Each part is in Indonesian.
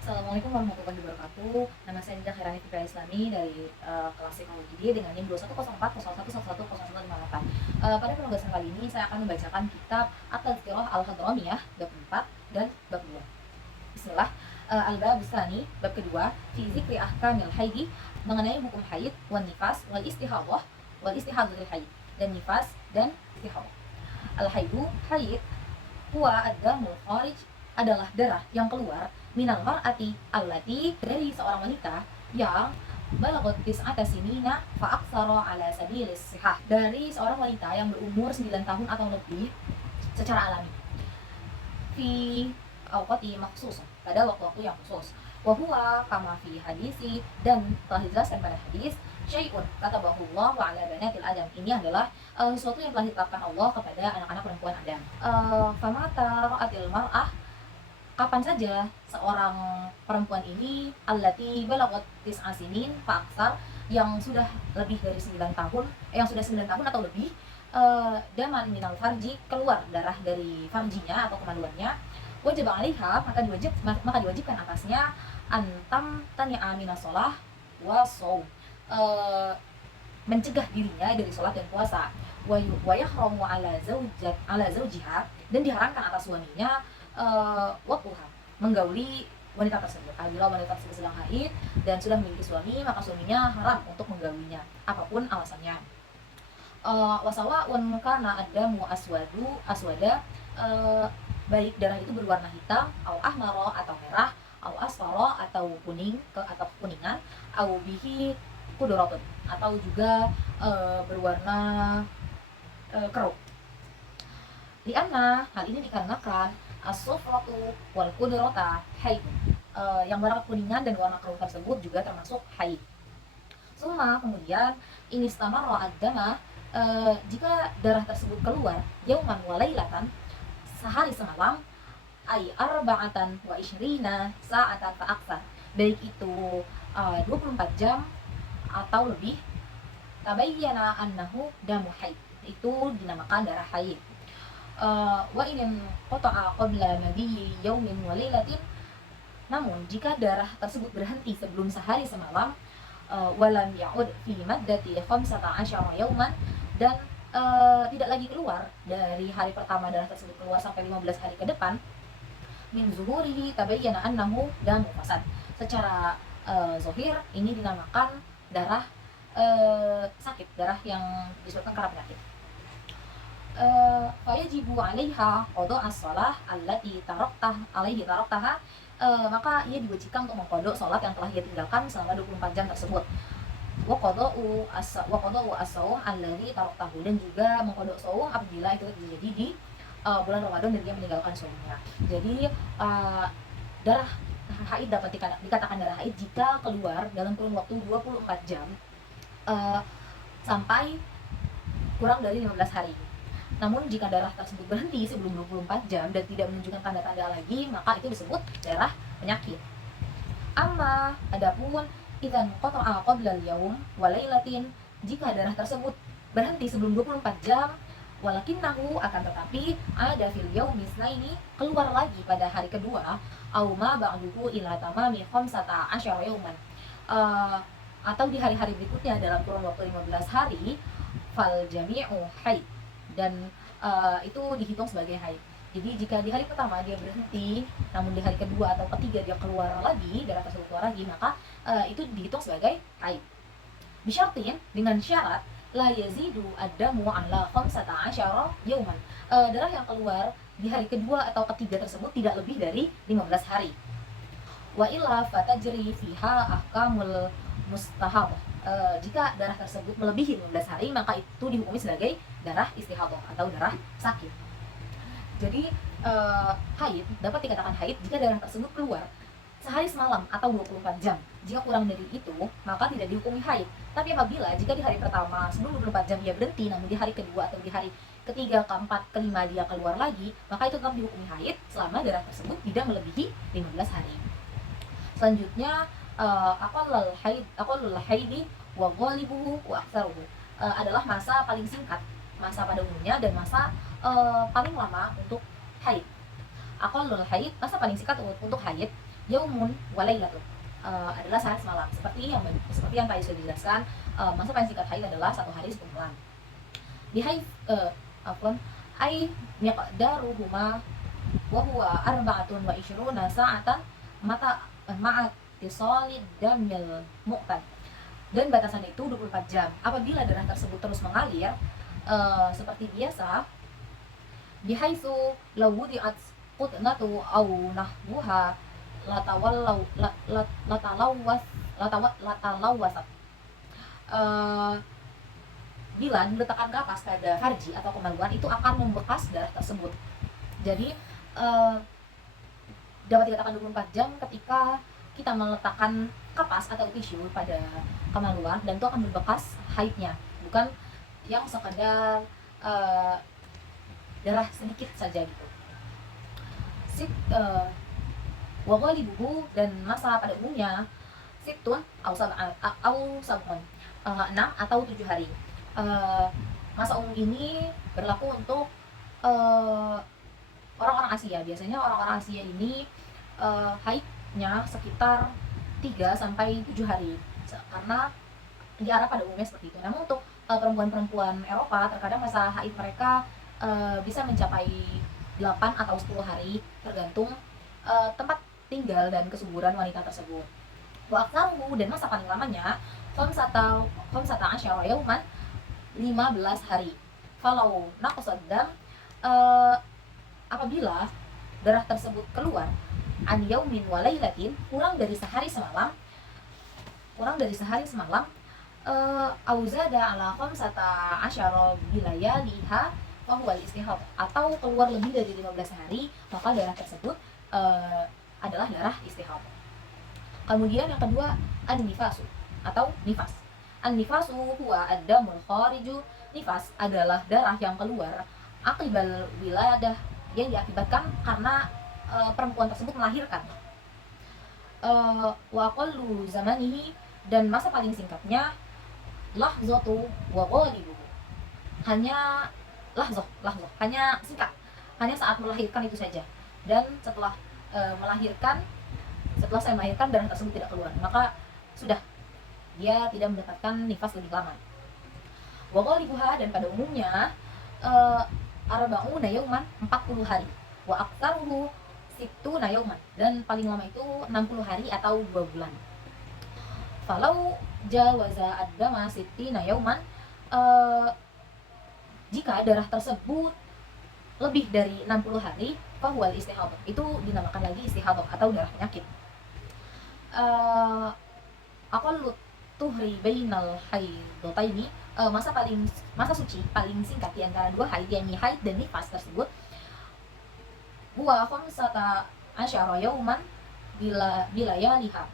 Assalamualaikum warahmatullahi wabarakatuh. Nama saya Nida Khairani Fikra Islami dari kelas psikologi dengan NIM 210401110158. Pada penugasan kali ini saya akan membacakan kitab At-Tadhkirah Al-Hadramiyah bab 4 dan bab 2. Bismillah. Al-Bab Tsani, bab kedua, fi zikri ahkamil haidi, mengenai hukum haid, wan nifas, wal istihadhatul haid, dan nifas dan istihadhah. Al-haidu, haid, huwa ad-damul kharij, adalah darah yang keluar minal mar'ati allati, dari seorang wanita yang balagot tis'ata sinina fa aksara ala sabilis sihah, dari seorang wanita yang berumur 9 tahun atau lebih secara alami, fi awqati maksus, pada waktu-waktu yang khusus. Wa huwa kama fi hadisi, dan telah dijelaskan pada hadis, syai'un katabahullah wa ala banatil adam, ini adalah sesuatu yang telah ditetapkan Allah kepada anak-anak perempuan Adam. Famata ra'atil mar'ah, kapan saja seorang perempuan ini allati balagot tis'a sinin fa aksar, yang sudah lebih dari 9 tahun, yang sudah 9 tahun atau lebih, daman minal farji, keluar darah dari farjinya atau kemaluannya, wajib 'alaiha, maka diwajibkan atasnya, antam tani'a minas shalah wa shaum, mencegah dirinya dari sholat dan puasa, wa yahramu ala zaujiha, dan diharamkan atas suaminya waktuha, menggauli wanita tersebut. Apabila wanita tersebut sedang haid dan sudah memiliki suami, maka suaminya haram untuk menggaulinya, apapun alasannya. Wasawa'un kana adamu aswada, baik darah itu berwarna hitam, au ahmara atau merah, au asfara atau kuning atau kuningan, au bihi kuduratun, atau juga berwarna keruh. Lianna, hal ini dikarenakan as-sufratu wal qudrata haid, yang warna kuningan dan warna keruh tersebut juga termasuk haid. Suma, kemudian ini istamarra ad-dama, jika darah tersebut keluar yauman wa lailatan, sehari semalam, ay arba'atan wa ishrina sa'atan fa aktsar, baik itu 24 jam atau lebih, tabayyana annahu damu haid, itu dinamakan darah haid. Wa in qata'a qabla madiyi yaumin wa lailatin, namun jika darah tersebut berhenti sebelum sehari semalam, walam ya'ud fi maddati 15 yauman, dan tidak lagi keluar dari hari pertama darah tersebut keluar sampai 15 hari ke depan, min zuhurihi tabayyana annahu damu fasad, secara zahir ini dinamakan darah sakit, darah yang disebabkan karena penyakit. Fayajibu 'alaiha qada'as shalah allati taraktaha, maka ia diwajibkan untuk mengqada salat yang telah ia tinggalkan selama 24 jam tersebut. Wa qada'u as-shaum allazi taraktahu, dan juga mengqada shaum apabila itu terjadi di bulan Ramadan dan dia meninggalkan shaumnya. Jadi darah haid dapat dikatakan darah haid jika keluar dalam kurun waktu 24 jam sampai kurang dari 15 hari. Namun jika darah tersebut berhenti sebelum 24 jam dan tidak menunjukkan tanda-tanda lagi, maka itu disebut darah penyakit. Amma, adapun idzan qata'a qabla al-yaum wa lailatin, jika darah tersebut berhenti sebelum 24 jam, walakinnahu, akan tetapi, ada fil yaumi tsnaini, keluar lagi pada hari kedua, au ma ba'duhu ila tamami 15 yauman, atau di hari-hari berikutnya dalam kurun waktu 15 hari, fal jami'u haid, dan itu dihitung sebagai haid. Jadi jika di hari pertama dia berhenti, namun di hari kedua atau ketiga dia keluar lagi, darah tersebut keluar lagi, maka itu dihitung sebagai haid. Bisyartin, dengan syarat, la yazidu ad-damu ala 15 yauman, darah yang keluar di hari kedua atau ketiga tersebut tidak lebih dari 15 hari. Wa illa fatajri fiha ahkamul mustahab, jika darah tersebut melebihi 15 hari, maka itu dihukumi sebagai darah istihadhah atau darah sakit. Jadi haid dapat dikatakan haid jika darah tersebut keluar sehari semalam atau 24 jam. Jika kurang dari itu, maka tidak dihukumi haid. Tapi apabila jika di hari pertama sebelum 24 jam dia berhenti, namun di hari kedua atau di hari ketiga, keempat, kelima dia keluar lagi, maka itu tetap dihukumi haid selama darah tersebut tidak melebihi 15 hari. Selanjutnya, aqallul haidi wa ghalibuhu wa aktsaruhu, adalah masa paling singkat, masa pada umumnya, dan masa paling lama untuk haid. Aqallul haid, masa paling singkat untuk haid, yaumun walailatun, adalah sehari semalam. Seperti yang tadi sudah dijelaskan, masa paling singkat haid adalah 1 hari 10 malam. Bihai afwan ai miqdaruhuma wa huwa arba'atun wa ishruna sa'atan mata ma'at tisolid damil mu'tad, dan batasan itu 24 jam. Apabila darah tersebut terus mengalir seperti biasa, bihaitsu law wudi'at qutnatu aw nahwuha latawallau latalawwas latalawwasat, bila diletakkan kapas pada farji atau kemaluan, itu akan membekas darah tersebut. Jadi dapat dikatakan 24 jam ketika kita meletakkan kapas atau tisu pada kemaluan, dan itu akan berbekas haidnya, bukan yang sekadar darah sedikit saja gitu. Wa ghalibuhu, dan masa pada umumnya situn au sab'un 6 atau 7 hari. Masa umum ini berlaku untuk orang-orang Asia. Biasanya orang-orang Asia ini haidnya sekitar 3 sampai 7 hari, karena di Arab pada umumnya seperti itu. Namun untuk perempuan-perempuan Eropa, terkadang masa haid mereka bisa mencapai 8 atau 10 hari, tergantung tempat tinggal dan kesuburan wanita tersebut. Wa aktsaruhu, dan masa paling lamanya khamsata asyara yauman, 15 hari. Falau naqsad dam, apabila darah tersebut keluar an yaumin wa lailatin, kurang dari sehari semalam, auzada ala khamsata asyara bilayaliha fa huwa istihad, atau keluar lebih dari 15 hari, maka darah tersebut adalah darah istihad. Kemudian yang kedua, an-nifasu atau nifas. An-nifasu huwa ad-damul khariju. Nifas adalah darah yang keluar akibal wiladah, yang diakibatkan karena perempuan tersebut melahirkan. Wa aqallu zamanihi, dan masa paling singkatnya lahzatu wa ghalibuhu, hanya lahzah, hanya singkat, hanya saat melahirkan itu saja. Dan setelah saya melahirkan darah tersebut tidak keluar, maka sudah, dia tidak mendapatkan nifas lebih lama. Wa ghalibuha, dan pada umumnya arba'una yauman, 40 hari. Wa aktsaruhu sittuna yauman, dan paling lama itu 60 hari atau 2 bulan. Falau jawaza ad-dama sittina yauman, jika darah tersebut lebih dari 60 hari, fahuwal istihadah, itu dinamakan lagi istihadah atau darah penyakit. Aqallu tuhri bainal haidataini, masa suci paling singkat di antara 2 haid, yakni haid dan nifas tersebut, huwa khamsata asyara yauman bila yaliha.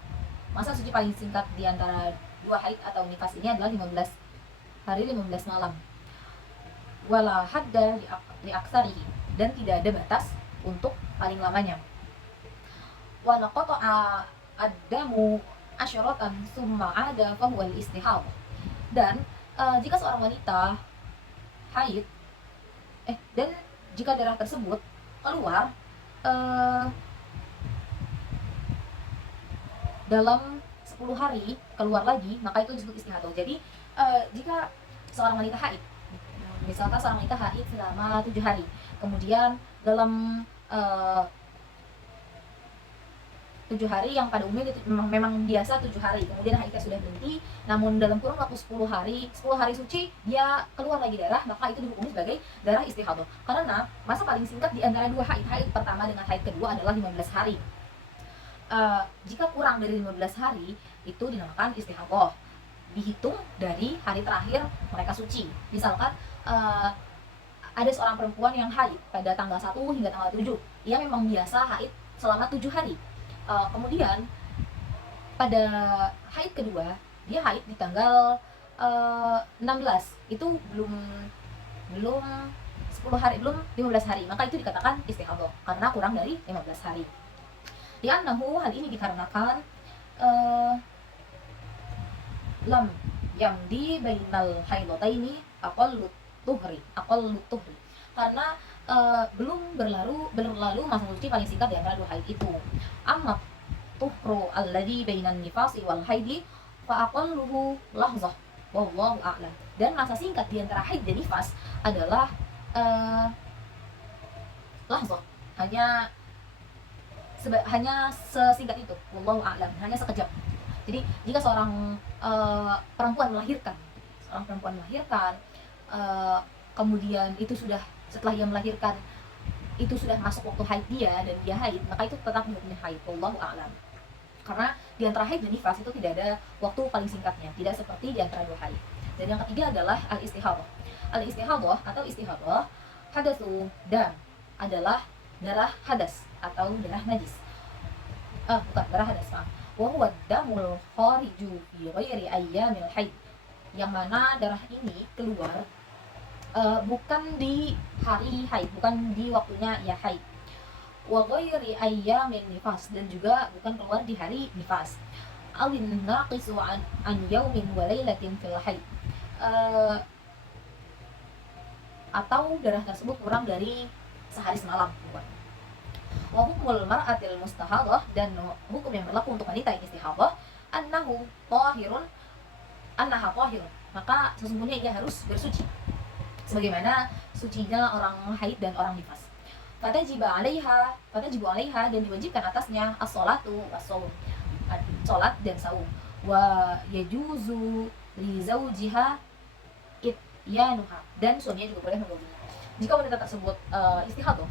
Masa suci paling singkat di antara 2 haid atau nifas ini adalah 15 hari 15 malam. Wala hadda li aksarihi, dan tidak ada batas untuk paling lamanya. Wa naqata'a ad-damu asyaratan summa ada fa huwa al-istihad, dan jika seorang wanita haid dan jika darah tersebut keluar dalam 10 hari keluar lagi, maka itu disebut istihadah. Jadi jika seorang wanita haid, misalkan seorang wanita haid selama 7 hari, kemudian dalam 7 hari yang pada umumnya itu memang biasa 7 hari, kemudian haidnya sudah berhenti, namun dalam kurun waktu 10 hari suci dia keluar lagi darah, maka itu dihukumi sebagai darah istihadah. Karena masa paling singkat di antara 2 haid pertama dengan haid kedua adalah 15 hari. Jika kurang dari 15 hari, itu dinamakan istihadah, dihitung dari hari terakhir mereka suci. Misalkan ada seorang perempuan yang haid pada tanggal 1 hingga tanggal 7, ia memang biasa haid selama 7 hari. Kemudian pada haid kedua, dia haid di tanggal 16, itu belum 10 hari, belum 15 hari, maka itu dikatakan istihadah karena kurang dari 15 hari. Li'annahu, hal ini dikarenakan lam yamdi bainal haidataini aqallu tuhri, karena belum berlalu masa suci paling singkat di antara 2 haid itu. Amma tuhru alladhi bainan nifasi wal haidi fa aqalluhu lahzah wallahu a'lam. Dan masa singkat di antara haid dan nifas adalah lahzah, hanya sesingkat itu, wallahu a'lam, hanya sekejap. Jadi jika seorang perempuan melahirkan, kemudian itu sudah, setelah ia melahirkan itu sudah masuk waktu haid dia dan dia haid, maka itu tetap hukumnya haid, wallahu a'lam. Karena di antara haid dan nifas itu tidak ada waktu paling singkatnya, tidak seperti di antara dua haid. Dan yang ketiga adalah al-istihadhah. Al-istihadhah atau istihadhah hadatsu dam, adalah darah hadas atau darah najis. Bukan darah hadas, maaf. Wa huwa damul khariju fi ghairi ayyamil haid. Yang mana darah ini keluar bukan di hari haid, bukan di waktunya ia haid. Wa ghairi ayyamin nifas, dan juga bukan keluar di hari nifas. Awin naqisu an yaumin wa lailatin fil haid. Atau darah tersebut kurang dari sehari semalam. Wa hukmul mar'atil mustahadhah, dan hukum yang berlaku untuk wanita yang istihadhah annaha tahirun, maka sesungguhnya ia harus bersuci sebagaimana sucinya orang haid dan orang nifas. Fatajibu alaiha, dan diwajibkan atasnya as-sholatu was-shaum, salat dan saum. Wa yajuzu li zawjiha ityanuha, dan suaminya juga boleh menggawinya. Jika wanita tersebut istihadhah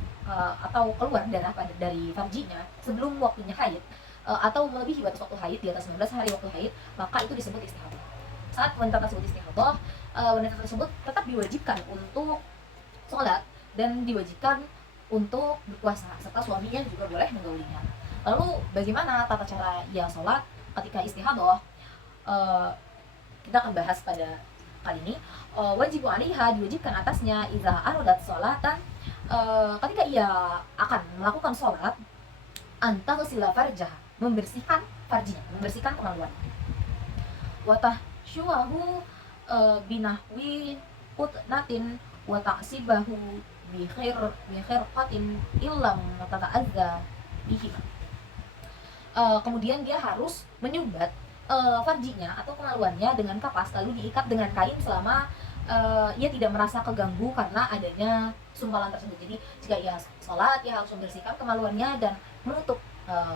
atau keluar darah dari farjinya sebelum waktunya haid, atau melebihi batas waktu haid di atas 19 hari waktu haid, maka itu disebut istihadhah. Saat wanita tersebut istihadhah, wanita tersebut tetap diwajibkan untuk sholat dan diwajibkan untuk berpuasa, serta suaminya juga boleh menggaulinya. Lalu bagaimana tata cara ia sholat ketika istihadhah? Kita akan bahas pada kali ini. Wajibu alaiha, diwajibkan atasnya, idza aradat sholatan, ketika ia akan melakukan sholat, antaghsila farjah, membersihkan farjinya, membersihkan kemaluan. Wa tahsyuhu binahwi qutnatin wa ta'sibahu bi khirqatin illam tata'azza bihi. Kemudian dia harus menyumbat farjinya atau kemaluannya dengan kapas, lalu diikat dengan kain selama ia tidak merasa keganggu karena adanya sumpalan tersebut. Jadi jika ia sholat, ia harus membersihkan kemaluannya dan menutup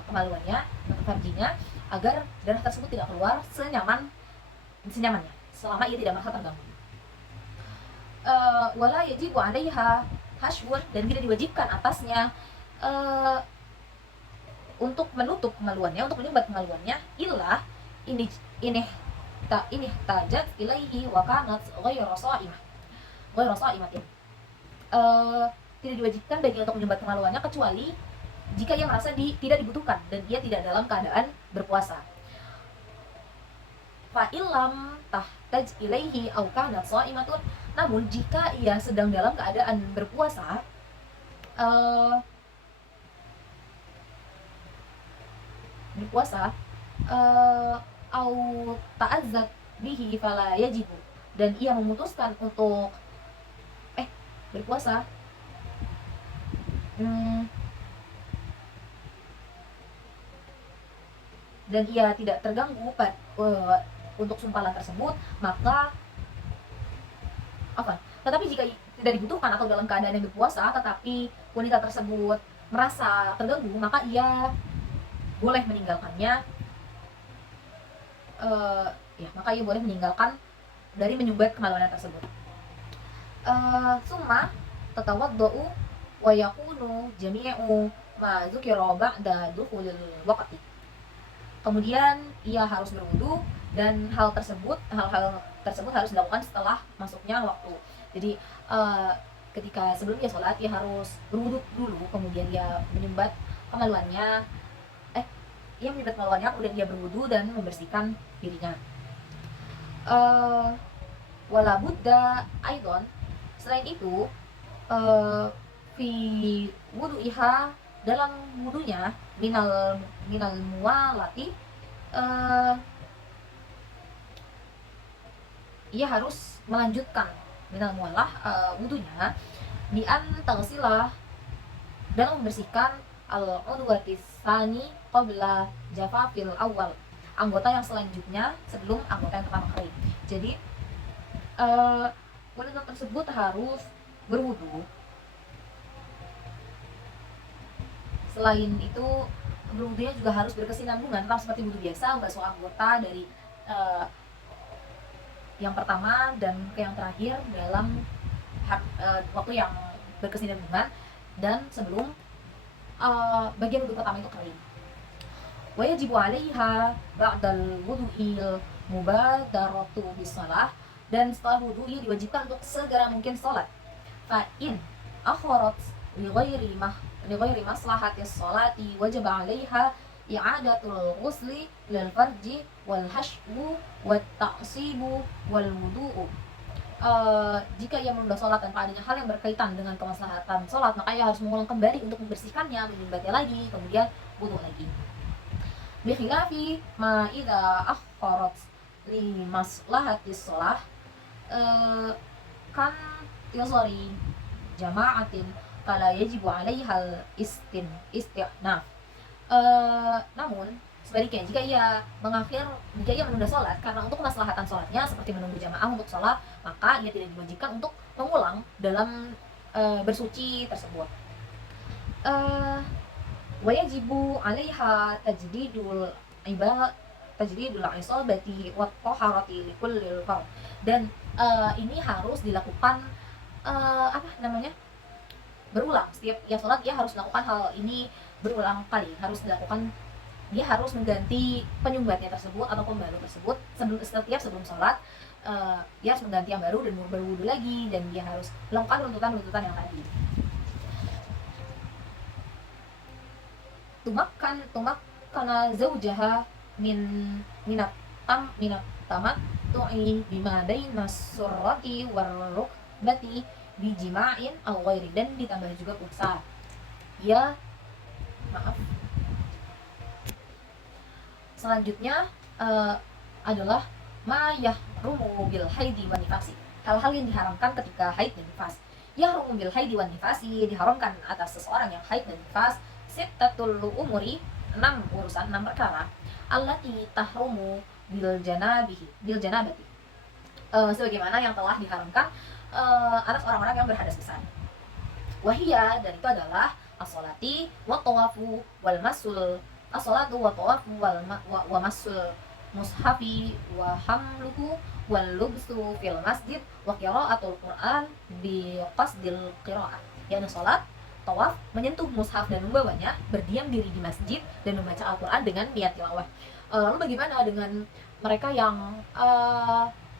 kemaluannya atau farjinya agar darah tersebut tidak keluar senyamannya selama ia tidak merasa terganggu. Wala yajibu 'alaiha hashwun, dan tidak diwajibkan atasnya untuk menutup kemaluannya, untuk menyumbat kemaluannya, illa ini tajat ilaihi wa kanat ghayra sha'imatin. Tidak diwajibkan baginya untuk menyumbat kemaluannya kecuali jika ia merasa tidak dibutuhkan dan ia tidak dalam keadaan berpuasa. Fa illam tahtaj ilaihi aw kanat sha'imatun, namun jika ia sedang dalam keadaan berpuasa, au ta'azzat bihi fala yajibu, dan ia memutuskan untuk berpuasa dan ia tidak terganggu untuk sumpalan tersebut, maka tetapi jika tidak dibutuhkan atau dalam keadaan yang berpuasa tetapi wanita tersebut merasa terganggu, maka ia boleh meninggalkannya. Maka ia boleh meninggalkan dari menyumbat kemaluannya tersebut. Summa tatawaddau wa yakunu jami'u ma dzukira ba'da dukhulil waqti. Kemudian ia harus berwudu, dan hal-hal tersebut harus dilakukan setelah masuknya waktu. Jadi ketika sebelum dia sholat, ia harus berwudu dulu, kemudian ia menyumbat kemaluannya, kemudian dia berwudu dan membersihkan dirinya. Wala budda aidon, selain itu fi wudu'iha, dalam wudunya, minal muwalati, ia harus melanjutkan minal muwalah wudunya, bi an taghsila, dalam membersihkan al udwatis sani, qabla jafafil awal, anggota yang selanjutnya sebelum anggota yang pertama kering. Jadi wanita tersebut harus berwudu. Selain itu berwudunya juga harus berkesinambungan, tetap seperti wudu biasa, membasuh anggota dari yang pertama dan ke yang terakhir dalam waktu yang berkesinambungan dan sebelum bagian wudu pertama itu kering. Wa yajibu 'alaiha ba'dal wudu'il mubadaratu bis-shalah, dan setelah wudu ia diwajibkan untuk segera mungkin sholat. Fa in akharat li ghairi maslahatis sholati wajib 'alaiha i'adatul ghusli lil farji wal hashbu wat ta'sibu wal wudu'u. Jika ia menunda sholat tanpa adanya hal yang berkaitan dengan kemaslahatan sholat, maka ia harus mengulang kembali untuk membersihkannya, menyumbatnya lagi, kemudian wudu lagi. Bi khilafi ma idza akharat li maslahatis sholah kan tilsari jama'atin fala yajibu 'alaihal istinaf. Namun sebaliknya, jika ia menunda sholat karena untuk kemaslahatan sholatnya seperti menunggu jamaah untuk sholat, maka ia tidak diwajibkan untuk mengulang dalam bersuci tersebut. Wa yajibu 'alaiha tajdidul isabati wat taharati likullil fard, dan ini harus dilakukan berulang. Setiap ia sholat ia harus melakukan hal ini berulang kali, dia harus mengganti penyumbatnya tersebut atau pembalut tersebut sebelum sholat. Dia harus mengganti yang baru dan berwudu lagi, dan dia harus melakukan runtutan yang tadi. Tumakkana zaujaha minat tamat tu'i bima baina surrati warrukbati bijima'in aw ghairi, dan ditambah juga puasa. Selanjutnya adalah ma yahrumu bil haidi wan nifasi, hal-hal yang diharamkan ketika haid dan nifas. Yahrumu bil haidi wan nifasi, diharamkan atas seseorang yang haid dan nifas sittatul umuri, 6 urusan, 6 perkara. Allati tahrumu bil janabati, sebagaimana yang telah diharamkan atas orang-orang yang berhadas besar. Wahia, dan itu adalah as-sholati wa tawafu wal masul, as-sholatu wa tawafu wa masul mushafi wa hamluhu wal lubsu fil masjid wa qira'atul Qur'an bi qasdil qira'ah, yakni sholat, tawaf, menyentuh mushaf dan membawanya, berdiam diri di masjid dan membaca Al-Quran dengan niat tilawah. Lalu bagaimana dengan mereka yang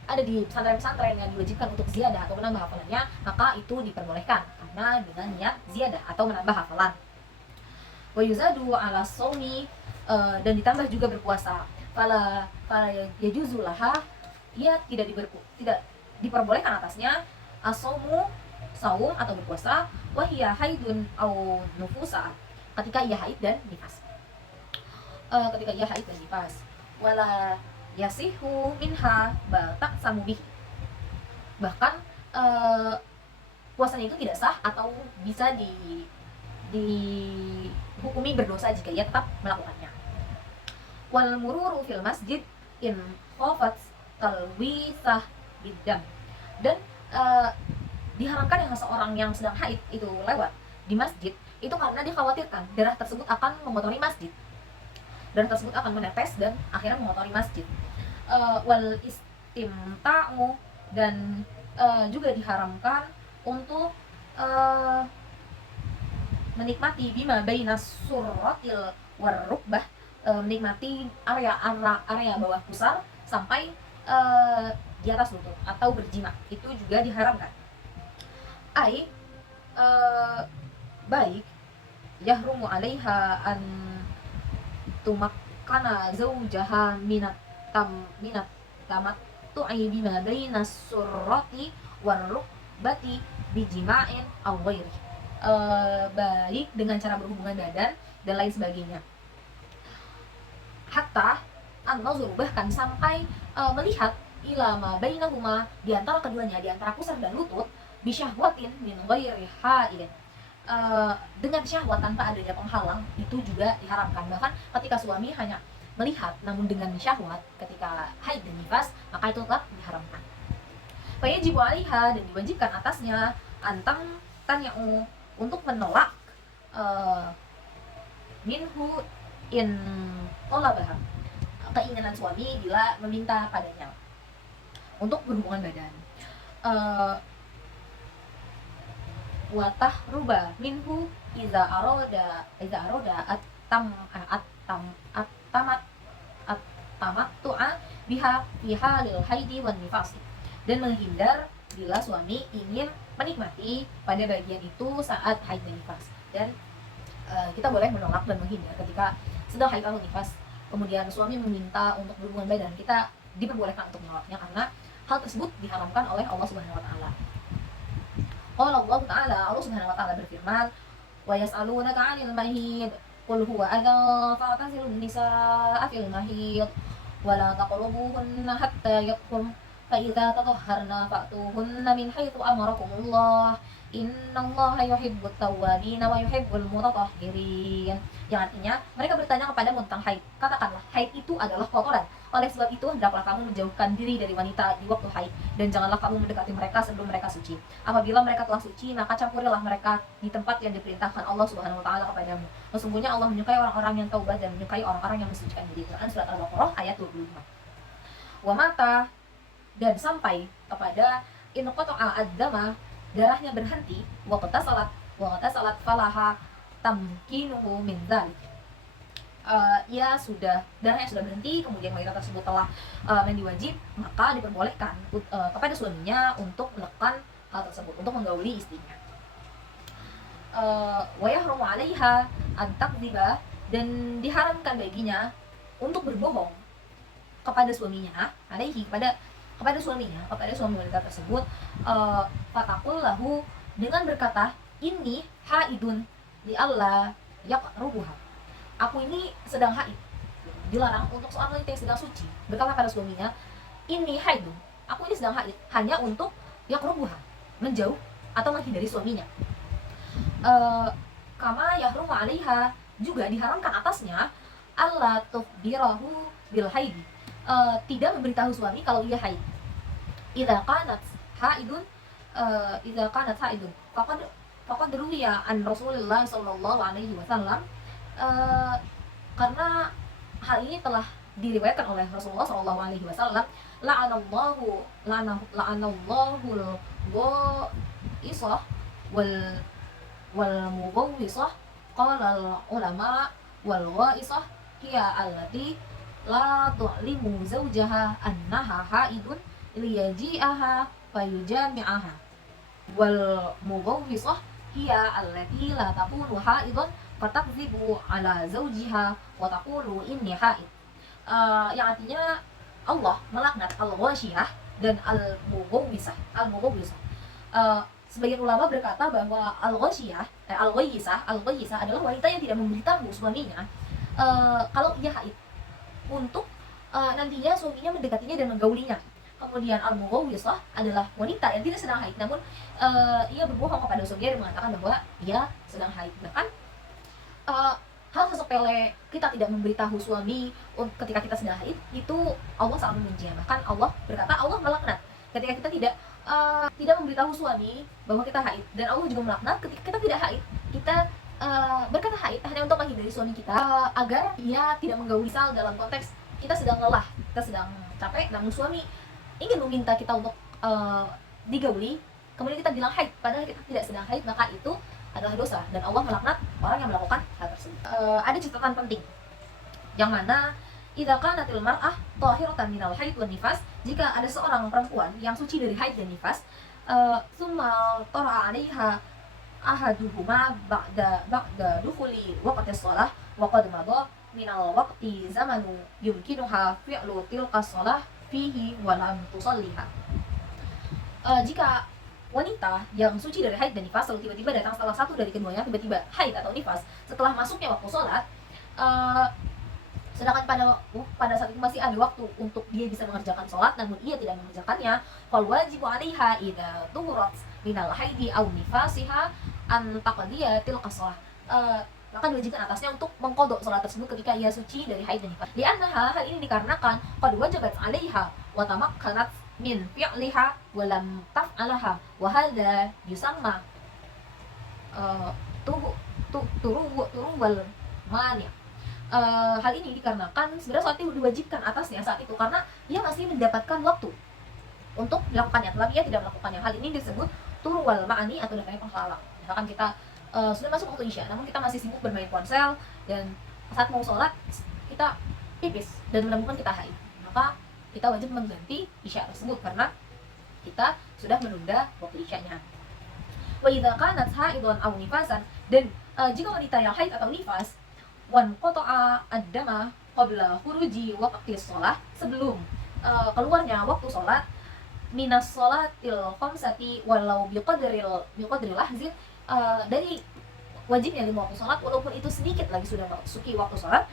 ada di pesantren-pesantren yang diwajibkan untuk ziyadah atau menambah hafalannya? Maka itu diperbolehkan karena dengan niat ziyadah atau menambah hafalan. Wa yuzadu ala shaumi, dan ditambah juga berpuasa. Fala yajuzu laha, ia tidak diperbolehkan atasnya as-shaumu, saum atau berpuasa, wahia haidun au nufusa, ketika ia haid dan nifas. Wala yasihu minha batak samubihi, bahkan puasanya itu tidak sah atau bisa dihukumi berdosa jika ia tetap melakukannya. Wal mururu fil masjid in khafat talwisah bidam, dan diharamkan yang seorang yang sedang haid itu lewat di masjid itu karena dikhawatirkan darah tersebut akan mengotori masjid, darah tersebut akan menetes dan akhirnya mengotori masjid. Wal istimta'u, dan juga diharamkan untuk menikmati bima bainas surratil warrukbah, menikmati area bawah pusar sampai di atas lutut atau berjima, itu juga diharamkan. Baik yahrumu 'alaiha an tumakkana zaujaha minat tamattu'i bima bainas surrati warrukbati bijima'in aw ghairi, baik dengan cara berhubungan badan dan lain sebagainya. Hatta an-nazur, bahkan sampai melihat ila ma bainahuma, di antara keduanya, di antara pusar dan lutut, bisyahwatin min ghairi haidin, dengan syahwat tanpa adanya penghalang itu juga diharamkan. Bahkan ketika suami hanya melihat namun dengan syahwat ketika haid dan nifas, maka itu tetap diharamkan. Fayajibu 'alaiha, dan diwajibkan atasnya antang tanya'u, untuk menolak minhu in talabaha, keinginan suami bila meminta padanya untuk berhubungan badan. Watah ruba minhu iza aroda at-tamat tu'a biha fiha lil haidi wan nifasi, dan menghindar bila suami ingin menikmati pada bagian itu saat haid dan nifas. Dan kita boleh menolak dan menghindar ketika sedang haid atau nifas, kemudian suami meminta untuk berhubungan badan, kita diperbolehkan untuk menolaknya karena hal tersebut diharamkan oleh Allah Subhanahu wa taala. Qala Allah Ta'ala, Allah Subhanahu wa taala berfirman, wa yas'alunaka 'anil mahid qul huwa adza fa'tazilun nisaa fil mahid wa la taqrabuhunna hatta yatahharna fa idza tatahharna fa'tuhunna min haitsu amarakumullah innallaha yuhibbut tawwabin wa yuhibbul mutatahhirin. Yang artinya, mereka bertanya kepadamu tentang haid. Katakanlah, haid itu adalah kotoran. Oleh sebab itu, hendaklah kamu menjauhkan diri dari wanita di waktu haid, dan janganlah kamu mendekati mereka sebelum mereka suci. Apabila mereka telah suci, maka campurilah mereka di tempat yang diperintahkan Allah Subhanahu wa taala kepadamu. Sesungguhnya Allah menyukai orang-orang yang taubat dan menyukai orang-orang yang mensucikan diri. Quran surat Al-Baqarah ayat 25. Wa mata, dan sampai kepada in qata'a ad-dama, darahnya berhenti, wa qatasalat falaha tamkinuhu min dzalik. Darahnya sudah berhenti, kemudian wanita tersebut telah mandi wajib, maka diperbolehkan kepada suaminya untuk melakukan hal tersebut, untuk menggauli istrinya. Wa yahrumu 'alaiha an takdziba, dan diharamkan baginya untuk berbohong kepada suaminya, kepada suaminya, kepada suami wanita tersebut, fatakul lahu, dengan berkata, inni haidun li Allah yaqrubuha, aku ini sedang haid. Dilarang untuk seorang wanita yang sedang suci berkata pada suaminya, inni haidun, aku ini sedang haid, hanya untuk yaqrubuha, menjauh atau menghindari suaminya. Kama yahrumu 'alaiha, juga diharamkan atasnya alla tukhbirahu bil haidi, tidak memberitahu suami kalau ia haid. Idza kanat haidun faqad ruwiya an Rasulullah sallallahu alaihi wasallam, karena hal ini telah diriwayatkan oleh Rasulullah sallallahu alaihi wasallam, la'anallahu al-ghaisah wal mughawisah, qala al ulama wal ghaisah hiya allati la tu'limu zawjaha annaha haidun liyaji'aha fayujami'aha, wal mughawwisah hiya allati la takunu haidun fatakdzibu ala zawjiha wa taqulu inni haid. Yang artinya Allah melaknat al-ghashiyah dan al-mughawwisah. Sebagian ulama berkata bahwa al-ghayyisah adalah wanita yang tidak memberitahu suaminya kalau ia haid, untuk nantinya suaminya mendekatinya dan menggaulinya. Kemudian al-mughawwisah adalah wanita yang tidak sedang haid, namun ia berbohong kepada suaminya dan mengatakan bahwa ia sedang haid. Bahkan hal sepele kita tidak memberitahu suami ketika kita sedang haid, itu Allah sangat membencinya. Bahkan Allah berkata, Allah melaknat ketika kita tidak memberitahu suami bahwa kita haid, dan Allah juga melaknat ketika kita tidak haid, kita berkata haid hanya untuk menghindari suami kita, agar ia tidak menggauli misal dalam konteks kita sedang lelah, kita sedang capek, namun suami ingin meminta kita untuk digauli, kemudian kita bilang haid padahal kita tidak sedang haid, maka itu adalah dosa, dan Allah melaknat orang yang melakukan hal tersebut. Ada catatan penting yang mana idza kanatil mar'ah tahiratan minal haid wan nifas, jika ada seorang perempuan yang suci dari haid dan nifas, summa tara 'alaiha ahaduhuma ba'da dukhuli waqti shalah wa qad madha minal waqti zamanu yumkinuha fi'lu tilka shalah fihi wa lam tusalliha. Jika wanita yang suci dari haid dan nifas lalu tiba-tiba datang salah satu dari keduanya tiba-tiba haid atau nifas setelah masuknya waktu sholat, sedangkan pada saat itu masih ada waktu untuk dia bisa mengerjakan sholat namun ia tidak mengerjakannya, fal wajibu 'alaiha idza tuhurat minal haidi aw nifasiha antaqdiya tilka shalah, maka diwajibkan atasnya untuk mengqadha salat tersebut ketika ia suci dari haid dan nifas. Li'annaha, hal ini dikarenakan qad wajabat 'alaiha wa tamakkanat min fi'liha wa lam taf'alaha wa hadza yusamma turuwal mani'. Hal ini dikarenakan sebenarnya salat itu diwajibkan atasnya saat itu karena ia masih mendapatkan waktu untuk melakukannya, tetapi ia tidak melakukannya. Hal ini disebut turuwal ma'ani atau datangnya penghalang. Misalkan kita sudah masuk waktu isya, namun kita masih sibuk bermain ponsel dan saat mau sholat kita pipis dan menemukan kita haid, maka kita wajib mengganti isya tersebut karena kita sudah menunda waktu isyanya. Wa idza kanat haidun aw nifasan, dan jika wanita yang haid atau nifas, wan qata'a ad-dama qabla khuruji waqti shalah, sebelum keluarnya waktu sholat, minas sholatil khamsati walau biqadril lahzin, dari wajibnya 5 waktu sholat walaupun itu sedikit lagi sudah masuki waktu sholat,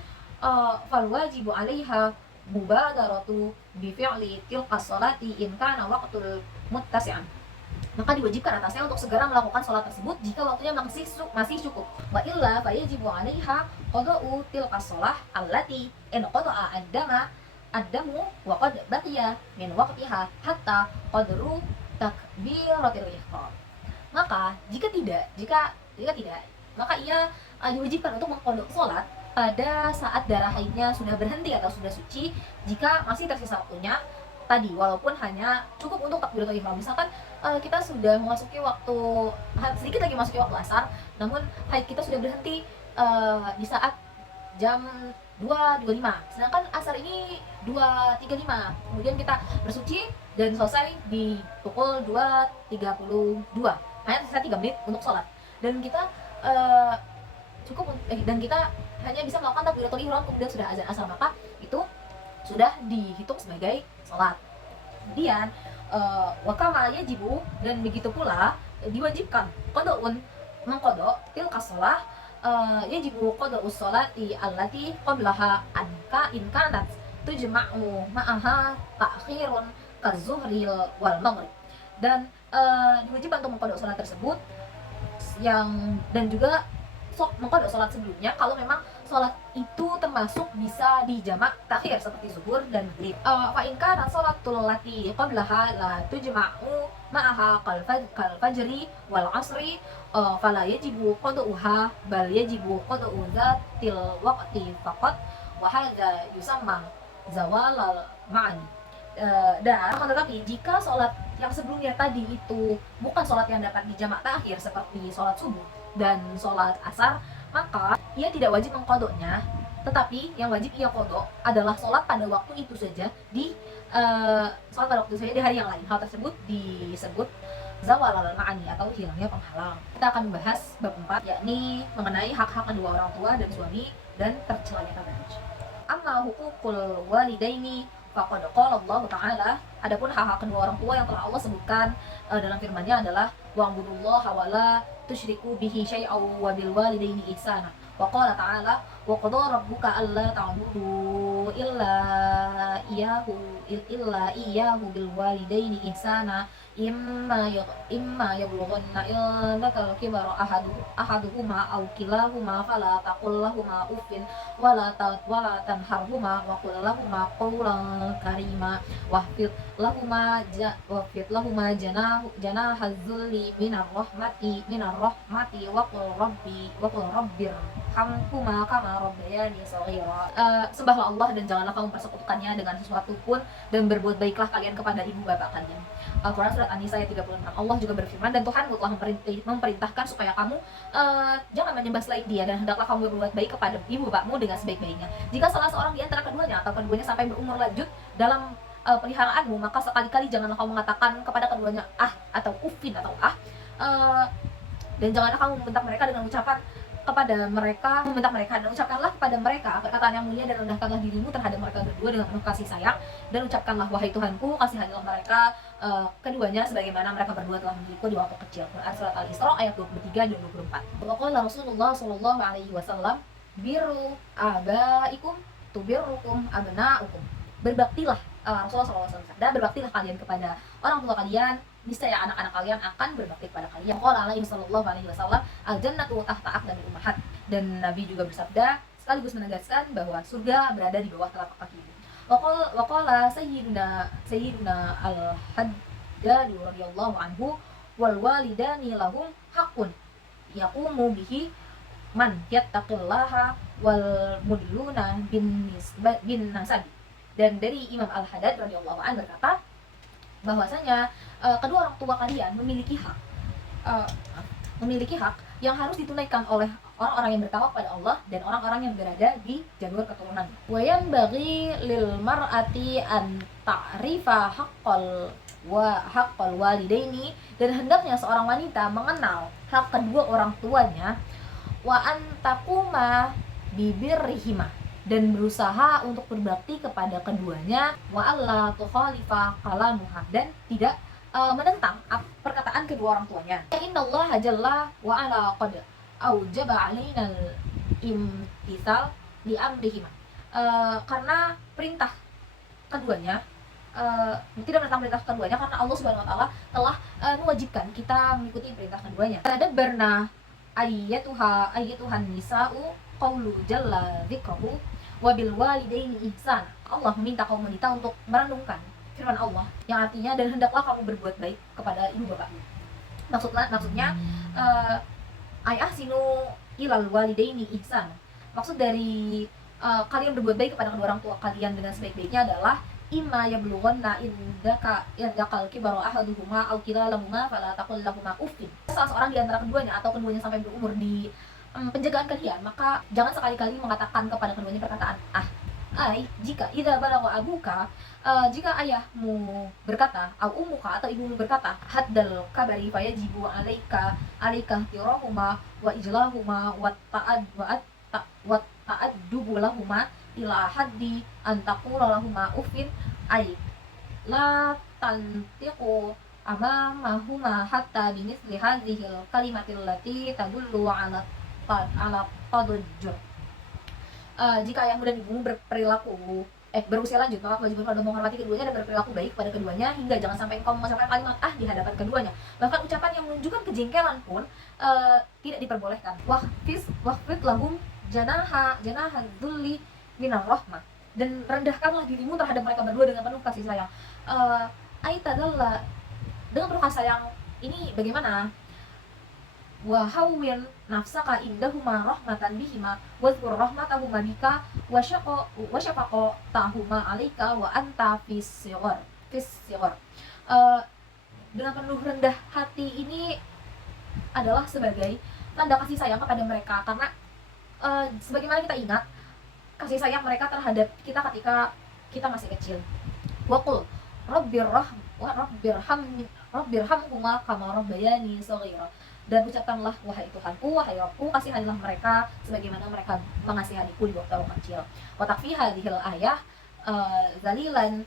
fal wajibu 'alaiha mubadaratu bi fi'li tilka sholati in kana waqtul muttasi'an, maka diwajibkan atasnya untuk segera melakukan sholat tersebut jika waktunya masih cukup. Wa illa fayajibu 'alaiha qada'u tilka sholah allati in qada'a ad-damu wa qad baqiya min waqtiha hatta qadru takbiratil ihram. Maka jika tidak, maka ia diwajibkan untuk mengqadha sholat pada saat darah haidnya sudah berhenti atau sudah suci jika masih tersisa waktunya tadi, walaupun hanya cukup untuk takbiratul ihram. Misalkan kita sudah memasuki waktu, sedikit lagi masuki waktu asar, namun haid kita sudah berhenti di saat jam 2.25, sedangkan asar ini 2.35, kemudian kita bersuci dan selesai di pukul 2.32, hanya tersisa 3 menit untuk sholat, dan kita dan kita hanya bisa melakukan takbiratul ihram, kemudian sudah azan asar, maka itu sudah dihitung sebagai sholat. Kemudian wakama yajibu, dan begitu pula diwajibkan qada'un mengqada tilka shalah, yajibu qada'us sholati allati qablaha anka in kanat tujma'u ma'aha ta'khirun kazuhri wal maghrib, dan diwajibkan untuk mengqada sholat tersebut dan juga mengqada sholat sebelumnya kalau memang sholat itu termasuk bisa dijamak takhir seperti zuhur dan maghrib. Fa in kana sholatul lati qablaha la tujma'u ma'aha kal fajri wal asri fala yajibu qada'uha bal yajibu qada'u dzatil waqti faqat wa hadza yusamma zawalal ma'ani. Dan tetapi jika sholat yang sebelumnya tadi itu bukan sholat yang dapat dijamak takhir seperti sholat subuh dan sholat asar, maka ia tidak wajib mengqadanya, tetapi yang wajib ia qadha adalah sholat pada waktu itu saja di hari yang lain. Hal tersebut disebut zawalal ma'ani atau hilangnya penghalang. Kita akan membahas bab 4, yakni mengenai hak-hak kedua orang tua dan suami dan tercelanya tabarruj. Amma huququl walidaini faqad qala Allah Ta'ala, adapun hak-hak kedua orang tua yang telah Allah sebutkan dalam firman-Nya adalah wa'budullaha wa la tusyriku bihi syai'aw wa bil walidaini ihsana. Wa qala ta'ala wa qada rabbuka alla ta'budu illa iyyahu bil walidaini ihsana imma yablughanna indakal kibara ahaduhuma aw kilahuma fala taqul lahumu uffin wala tanharhuma wa qul lahumu qawlan karima wahfid lahuma janaha dzulli minar rahmati wa qul rabbir hamhuma kama rabbayani shaghira. Sembahlah Allah dan janganlah kamu persekutukannya dengan sesuatu pun, dan berbuat baiklah kalian kepada ibu bapak kalian. Al-Quran surat An-Nisa ayat 36. Allah juga berfirman, dan Tuhanmu telah memerintahkan supaya kamu jangan menyembah selain Dia, dan hendaklah kamu berbuat baik kepada ibu bapakmu dengan sebaik-baiknya. Jika salah seorang di antara keduanya atau keduanya sampai berumur lanjut dalam peliharaanmu, maka sekali-kali janganlah kamu mengatakan kepada keduanya atau ufin atau dan janganlah kamu membentak mereka dengan ucapan dan ucapkanlah kepada mereka perkataan yang mulia, dan rendahkanlah dirimu terhadap mereka berdua dengan penuh kasih sayang, dan ucapkanlah wahai Tuhanku, kasihanilah mereka keduanya sebagaimana mereka berdua telah memilikiku di waktu kecil. Quran surat Al-Isra ayat 23 dan 24. Waqala Rasulullah sallallahu alaihi wasallam birru abaikum tubirrukum abnaukum. Berbaktilah, Rasulullah SAW berbaktilah kalian kepada orang tua kalian, niscaya anak-anak kalian akan berbakti kepada kalian. Qala alaihi sallallahu alaihi wasallam, al jannatu tahta aqdamil ummahat. Dan Nabi juga bersabda sekaligus menegaskan bahwa surga berada di bawah telapak kaki ibu. Waqala sayyiduna al-Haddad radhiyallahu anhu, wal walidani lahum haqqun yaqumu bihi man yattaqillaha wal mudluna bin nasabi. Dan dari Imam Al-Haddad radhiyallahu anhu berkata bahwasanya kedua orang tua kalian uh, memiliki hak yang harus ditunaikan oleh orang-orang yang bertakwa kepada Allah dan orang-orang yang berada di jalur keturunan. Wa yanbaghi lil mar'ati an ta'rifa haqqal walidaini, dan hendaknya seorang wanita mengenal hak kedua orang tuanya, wa an taquma bibirrihima, dan berusaha untuk berbakti kepada keduanya, wa alla tukhalifa kalamuha, dan tidak menentang perkataan kedua orang tuanya. Innallaha jalla wa ala qad aujaba alaina al-imtithal li amrihima. Karena perintah keduanya tidak menentang perintah keduanya, karena Allah Subhanahu wa taala telah mewajibkan kita mengikuti perintah keduanya. Tadabbarna ayyatuhan nisa'u qaulu jalla dzikrahu wa bil walidaini ihsan. Allah meminta kaum wanita untuk merenungkan firman Allah yang artinya, dan hendaklah kamu berbuat baik kepada ibu bapakmu. Maksudnya ayah sinu ilal walidaini ihsan. Maksud dari kalian berbuat baik kepada kedua orang tua kalian dengan sebaik-baiknya adalah imma yablughanna indakal kibaru ahaduhuma aw kilahuma fala taqul lahumā uffin. Salah seorang di antara keduanya atau keduanya sampai berumur di penjagaan kalian, maka jangan sekali-kali mengatakan kepada keduanya perkataan jika idza balagha abuka, jika ayahmu berkata, au ummuka, atau ibumu berkata, haddal kabari fayajibu alaika tirahuma wa ijlahuma wa ta'addubu lahuma ila haddi an taqula lahuma uffin, ay la tantiqu amamahuma hatta bimithli hadhil kalimatil lati tadullu ala tadajjur. Jika ayahmu dan ibumu berusia lanjut, maka kewajiban pada menghormati keduanya dan berperilaku baik pada keduanya, hingga jangan sampai engkau mengucapkan kalimat di hadapan keduanya. Bahkan ucapan yang menunjukkan kejengkelan pun tidak diperbolehkan. Wahfid lahum janaha dzulli minar rahmah, dan rendahkanlah dirimu terhadap mereka berdua dengan penuh kasih sayang. Aitadalla, dengan penuh kasih sayang ini bagaimana? Wa hawwin nafsaka indahuma rahmatan bihima wazkur rahmatahuma bika wa syafaqatahuma alaika wa anta fis sighar. Dengan penuh rendah hati ini adalah sebagai tanda kasih sayang kepada mereka, karena sebagaimana kita ingat kasih sayang mereka terhadap kita ketika kita masih kecil. Wa qul rabbirhamhuma kama rabbayani shaghira, dan ucapkanlah wahai Tuhanku, wahai Rabbku, kasihanilah mereka sebagaimana mereka mengasihaniku di waktu kecil. Wa takfi hadhil ayah zalilan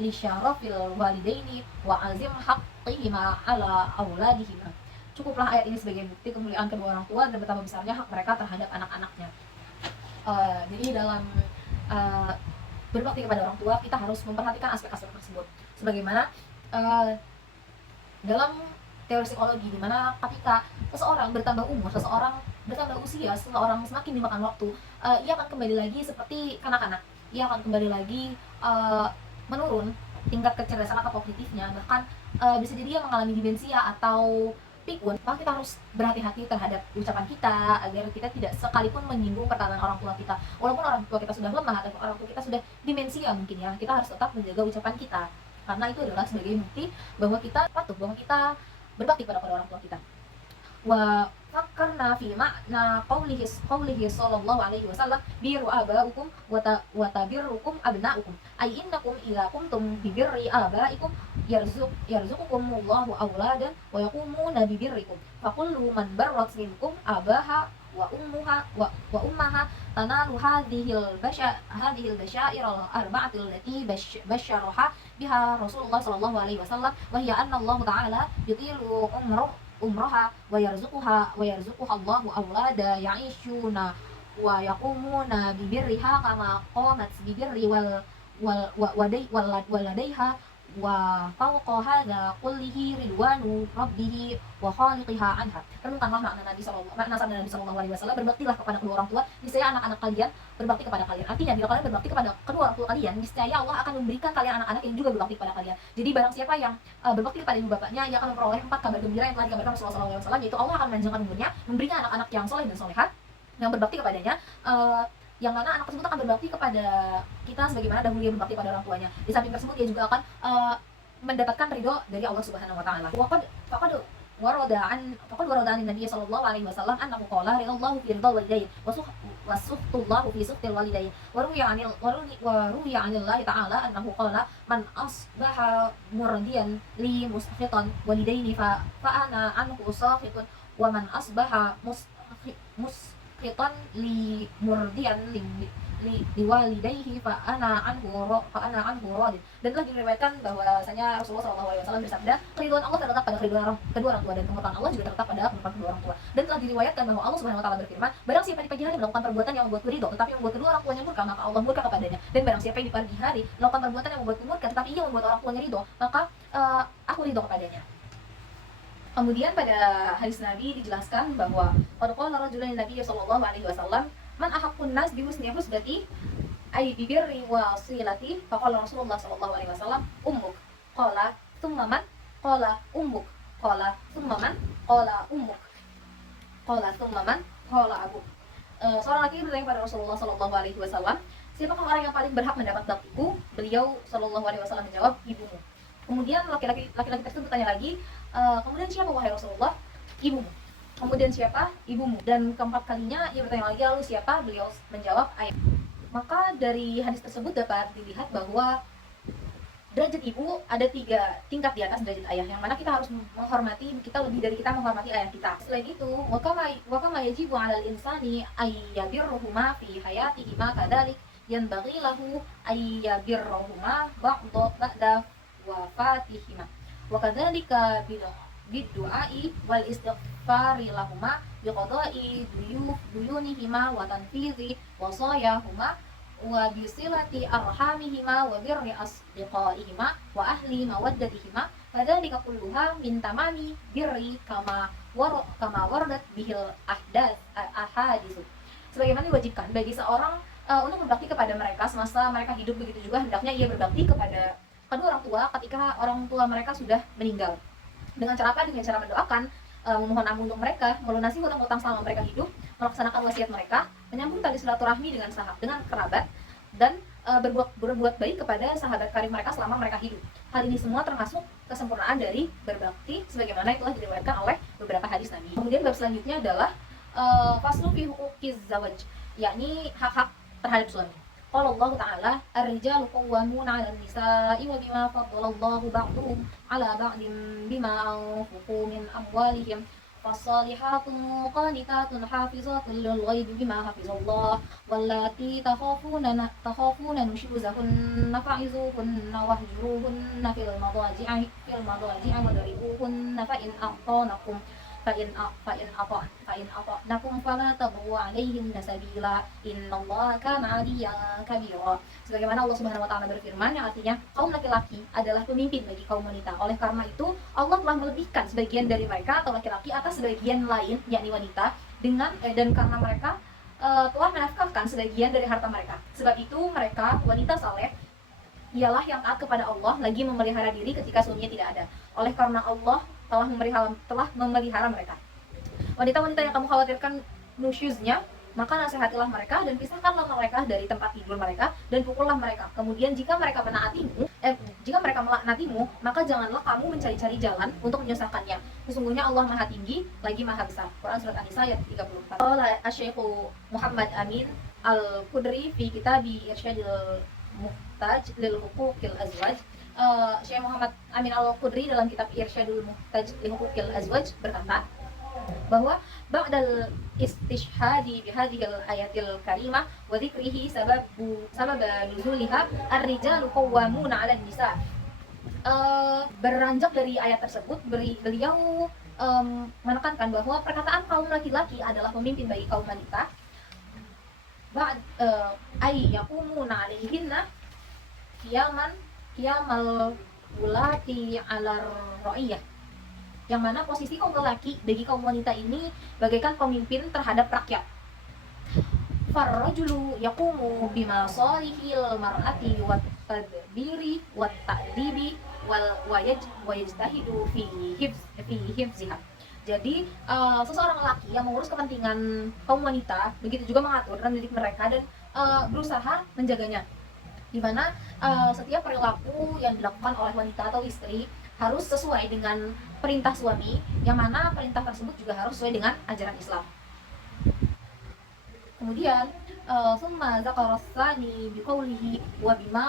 lisyarafil walidaini wa azim haqqihima ala auladihima. Cukuplah ayat ini sebagai bukti kemuliaan kedua orang tua dan betapa besarnya hak mereka terhadap anak-anaknya. Jadi dalam berbakti kepada orang tua, kita harus memperhatikan aspek-aspek tersebut. Sebagaimana dalam teori psikologi, di mana ketika seseorang bertambah umur, seseorang bertambah usia, seseorang semakin dimakan waktu, ia akan kembali lagi seperti kanak-kanak. Ia akan kembali lagi menurun tingkat kecerdasan atau kognitifnya, bahkan bisa jadi ia mengalami demensia atau pikun. Maka kita harus berhati-hati terhadap ucapan kita agar kita tidak sekalipun menyinggung perkataan orang tua kita. Walaupun orang tua kita sudah lemah atau orang tua kita sudah demensia mungkin ya, kita harus tetap menjaga ucapan kita, karena itu adalah sebagai bukti bahwa kita patuh, bahwa kita berbakti pada orang tua kita. Wa fakkarna fi ma'na qawlihi sallallahu alaihi wasallam biru abaukum wa tabirrukum abnaukum, ay innakum idza qumtum bi birri abaikum yarzuqukumullahu awladan wa yaqumuna bi birrikum faqullu man barrat minkum abaha wa ummaha tanalu hadhil basyair al arba'ati allati basyaraha biha Rasulullah sallallahu alaihi wasallam, wa hiya anna Allah ta'ala yutilu umraha wa yarzuquha Allahu awlada ya'ishuna wa yaqumuna bi birriha kama qamat bi birri waladaiha wa fawqa hadza kullihi ridwanu rabbih wa khaliqiha anha. Renungkanlah makna sabda Nabi sallallahu alaihi wasallam, berbaktilah kepada kedua orang tua, niscaya anak-anak kalian berbakti kepada kalian. Artinya bila kalian berbakti kepada kedua orang tua kalian, niscaya Allah akan memberikan kalian anak-anak yang juga berbakti kepada kalian. Jadi barang siapa yang berbakti kepada ibu bapaknya, ia akan memperoleh 4 kabar gembira yang telah dikabarkan Rasulullah sallallahu alaihi wasallam, yaitu Allah akan memanjangkan umurnya, memberikan anak-anak yang soleh dan solehat yang berbakti kepadanya, yang mana anak tersebut akan berbakti kepada kita sebagaimana dahulu dia berbakti pada orang tuanya. Di samping tersebut dia juga akan mendapatkan ridho dari Allah Subhanahu wa taala. Faqad warada an Nabi sallallahu alaihi wasallam annahu qala ridallahu fi ridal walidain wa suhtullahu fi suhtil walidain. Wa ruwiya 'anil ta'ala annahu qala man asbaha murdiyan li musfiqan walidaini fa ana anhu safitun wa man asbaha musfiqan li murdiyan liwalidayhi fa ana anhu radin. Dan telah diriwayatkan bahwasanya Rasulullah SAW bersabda, keridhaan Allah terletak pada kedua orang tua, dan kemurkaan Allah juga terletak pada kemurkaan kedua orang tua. Dan telah diriwayatkan bahwa Allah Subhanahu wa taala berfirman, barang siapa di pagi hari melakukan perbuatan yang membuatku ridho tetapi yang membuat kedua orang tuanya murka, maka Allah murka kepadanya. Dan barang siapa yang di pagi hari melakukan perbuatan yang membuatku murka tetapi ia membuat orang tuanya ridho, maka aku ridho kepadanya. Kemudian pada hadis Nabi dijelaskan bahwa qad qala rajulun Nabi sallallahu alaihi wasallam, man ahaqqun nas bi husni husbati ay bi birri wasilati, faqala Rasulullah sallallahu alaihi wasallam ummuk, qala thumma man, qala ummuk, qala thumma man, qala ummuk, qala thumma man, qala abuk. Seorang laki bertanya pada Rasulullah sallallahu alaihi wasallam, siapakah orang yang paling berhak mendapat baktiku? Beliau sallallahu alaihi wasallam menjawab, ibumu. Kemudian laki-laki tersebut bertanya lagi, kemudian siapa wahai Rasulullah? Ibumu. Kemudian siapa? Ibumu. Dan keempat kalinya ia bertanya lagi, lalu siapa? Beliau menjawab, ayah. Maka dari hadis tersebut dapat dilihat bahwa derajat ibu ada 3 tingkat di atas derajat ayah, yang mana kita harus menghormati, kita lebih dari kita menghormati ayah kita. Selain itu, wa kama yajibu 'alal insani ay yabirruhuma fi hayatihima kadzalik yanbaghi lahu ay yabirruhuma ba'da wafatihima. Wa kadzalika bid-du'ai wal istighfari lahuma biqada'i duyunihima wa tanfidhi wasayahuma wa bisilati arhamihima wa birri asdiqaihima wa ahli mawaddatihima. Kadzalika kulluha min tamami birri kama waradat bihil ahadits. Sebagaimana diwajibkan bagi seorang untuk berbakti kepada mereka semasa mereka hidup, begitu juga hendaknya ia berbakti kepada kedua orang tua ketika orang tua mereka sudah meninggal. Dengan cara apa? Dengan cara mendoakan, memohon ampun untuk mereka, melunasi hutang-hutang selama mereka hidup, melaksanakan wasiat mereka, menyambung tali silaturahmi dengan kerabat, dan berbuat baik kepada sahabat karib mereka selama mereka hidup. Hal ini semua termasuk kesempurnaan dari berbakti sebagaimana yang telah diriwayatkan oleh beberapa hadis Nabi. Kemudian bab selanjutnya adalah faslu fi huquqiz zawaj, yakni hak-hak terhadap suami. Qala Allah Ta'ala, ar-rijalu qawwamuna 'alan nisa'i wa bima faddala Allahu ba'dahum 'ala ba'din bima anfaqu min amwalihim. Fassalihatu qanitatun hafizatun lil ghaibi bima hafizallah wallati takhafuna nushuzahunna fa'izuhunna wahjuruhunna fil madaji'i wadribuhunna fa'in ata'nakum fala tabghu 'alaihinna sabila innallaha kana 'aliyyan kabira. Sebagaimana Allah Subhanahu wa taala berfirman, yang artinya kaum laki-laki adalah pemimpin bagi kaum wanita. Oleh karena itu, Allah telah melebihkan sebagian dari mereka atau laki-laki atas sebagian lain, yakni wanita, dan karena mereka telah menafkahkan sebagian dari harta mereka. Sebab itu mereka wanita saleh ialah yang taat kepada Allah lagi memelihara diri ketika suaminya tidak ada. Oleh karena Allah telah memelihara mereka. Wanita-wanita yang kamu khawatirkan nusyuznya, maka nasihatilah mereka dan pisahkanlah mereka dari tempat tidur mereka dan pukullah mereka. Kemudian jika mereka melaknatimu, maka janganlah kamu mencari-cari jalan untuk menyusahkannya. Sesungguhnya Allah Maha Tinggi lagi Maha Besar. Quran surat An-Nisa ayat 34. Qala Asy-Syaikh Muhammad Amin Al-Qudri fi Kitabi Irsyadul Muhtaj lil Huquqil Azwaj. Syekh Muhammad Amin Al-Qudri dalam kitab Irsyadul Muhtaj lil Huquqil Azwaj berkata bahwa ba'dal istishhadi bihadhil ayatil karimah wa dzikrihi sabab nuzuliha ar-rijalu qawwamuna 'alan nisa. Beranjak dari ayat tersebut, beliau menekankan bahwa perkataan kaum laki-laki adalah pemimpin bagi kaum wanita. Ay yaqumuna 'alaihinna qiyamal ulati 'ala ra'iyah, yang mana posisi kaum lelaki bagi kaum wanita ini bagaikan pemimpin terhadap rakyat. Farrajulu yaqumu bima salihil mar'ati wat tadbiri wat ta'dibi wayajtahidu fi hifziha. Jadi seseorang lelaki yang mengurus kepentingan kaum wanita, begitu juga mengatur dan mendidik mereka dan berusaha menjaganya. Di mana setiap perilaku yang dilakukan oleh wanita atau istri harus sesuai dengan perintah suami, yang mana perintah tersebut juga harus sesuai dengan ajaran Islam. Kemudian summa zakara tsani biqaulihi wa bima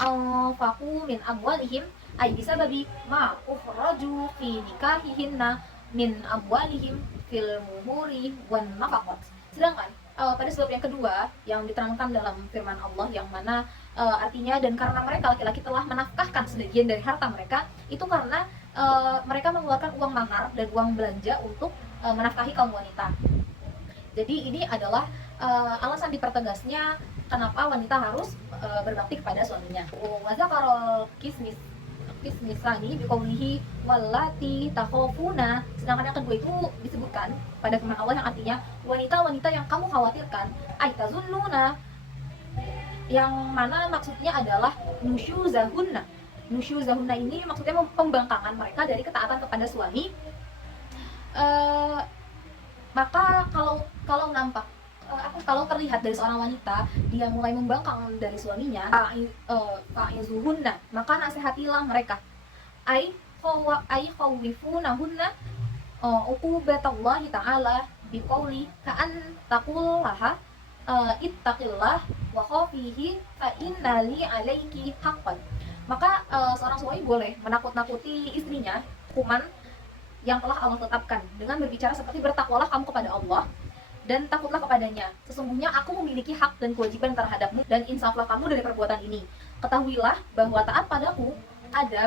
anfaqu min amwalihim ay bisababi ma ukhraju fi nikahihinna min amwalihim fil muhuri wan nafaqat. Sedangkan pada sebab yang kedua yang diterangkan dalam firman Allah, yang mana artinya dan karena mereka laki-laki telah menafkahkan sebagian dari harta mereka, itu karena mereka mengeluarkan uang mahar dan uang belanja untuk menafkahi kaum wanita. Jadi ini adalah alasan dipertegasnya kenapa wanita harus berbakti kepada suaminya. Wa zakara kismisani biqaulihi wallati takhafuna. Sedangkan yang kedua itu disebutkan pada firman Allah yang artinya wanita-wanita yang kamu khawatirkan, aitazunnuna, yang mana maksudnya adalah nusyuzahunna. Nusyuzahunna ini maksudnya pembangkangan mereka dari ketaatan kepada suami. Maka kalau nampak kalau terlihat dari seorang wanita dia mulai membangkang dari suaminya, fa'izuhunna, maka nasihatilah mereka. Ai khawifunahunna uqubatallahi ta'ala biqauli ka'an taqullaha ittaqillah wa khafihi fa inna li 'alaiki haqqan. Maka seorang suami boleh menakut-nakuti istrinya hukuman yang telah Allah tetapkan dengan berbicara seperti bertakwalah kamu kepada Allah dan takutlah kepadanya. Sesungguhnya aku memiliki hak dan kewajiban terhadapmu dan insaflah kamu dari perbuatan ini. Ketahuilah bahwa taat padaku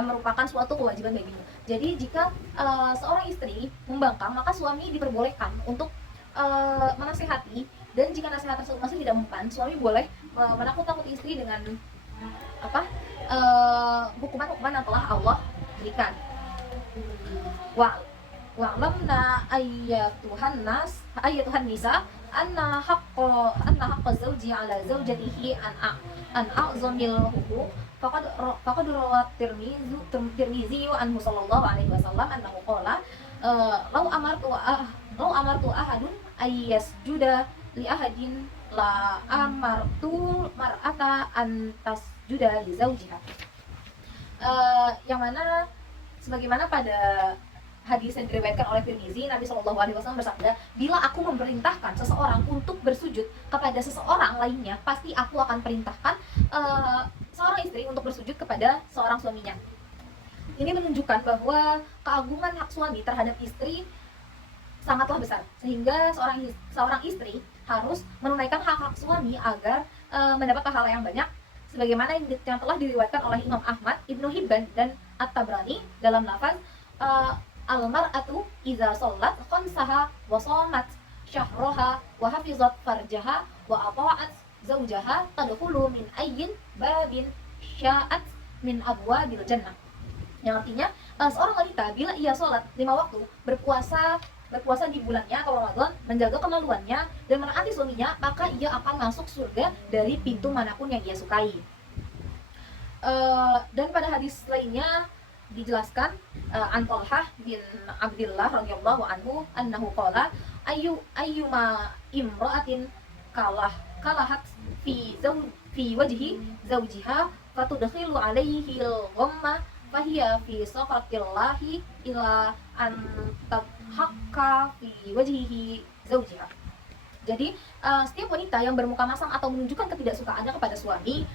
merupakan suatu kewajiban bagimu. Jadi jika seorang istri membangkang, maka suami diperbolehkan untuk menasihati, dan jika nasihat tersebut masih tidak mempan, suami boleh menakut-nakuti istri dengan hukuman-hukuman yang telah Allah berikan. Wa'lamna ayyatuhan nisa anna haqqa zawji ala zawjatihi an a'zamil huquq faqad rawat Tirmizi anhu sallallahu alaihi wasallam annahu qala law amartu ahadun ayyasjuda li ahadin la amartu mar'ata an tasjuda li zawjiha. Yang mana sebagaimana pada hadis yang diriwayatkan oleh Tirmizi, Nabi SAW bersabda, bila aku memerintahkan seseorang untuk bersujud kepada seseorang lainnya, pasti aku akan perintahkan seorang istri untuk bersujud kepada seorang suaminya. Ini menunjukkan bahwa keagungan hak suami terhadap istri sangatlah besar, sehingga seorang istri harus menunaikan hak-hak suami agar mendapat pahala yang banyak, sebagaimana yang telah diriwayatkan oleh Imam Ahmad, Ibnu Hibban, dan At-Tabrani dalam lafaz al-mar'atu idza shallat khamsaha wa shamat syahraha wa hafizat farjaha wa ata'at zawjaha tadkhulu min ayyin babin sya'at min abwabil jannah. Yang artinya seorang wanita bila ia sholat 5 waktu, berpuasa di bulannya atau Ramadan, menjaga kemaluannya dan menaati suaminya, maka ia akan masuk surga dari pintu manapun yang ia sukai. Dan pada hadis lainnya dijelaskan an Talhah bin Abdillah radhiyallahu anhu annahu qala ayyuma imra'atin kalahat fi wajhi zawjiha fatudkhilu alaihi al-ghamma fahiya fi saqatillahi ila an tadhakka fi wajhihi zawjiha. Jadi setiap wanita yang bermuka masam atau menunjukkan ketidaksukaannya kepada suami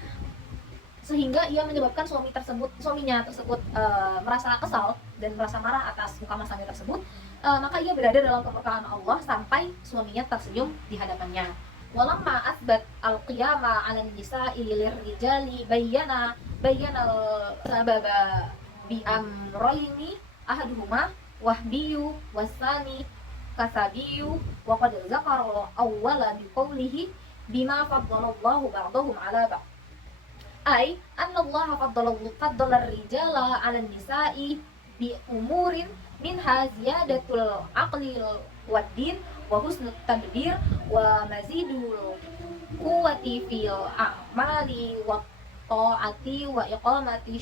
sehingga ia menyebabkan suaminya tersebut merasa kesal dan merasa marah atas muka masamnya tersebut, maka ia berada dalam kemurkaan Allah sampai suaminya tersenyum di hadapannya. Walamma asbat al-qiyama 'alan nisa'i lirrijali bayyana sababa bi amrayni ahaduhuma wahbiyu wasani kasabiyu wa qad zakara awwala bi qawlihi bima faddalallahu ba'dahum 'ala ba'd. ai annallaha faddala rijala 'ala nisa'i bi umurin minha ziyadatul aqli wad din wa husnut tadbir wa mazidul quwwati fil a'mali wa ta'ati wa iqamati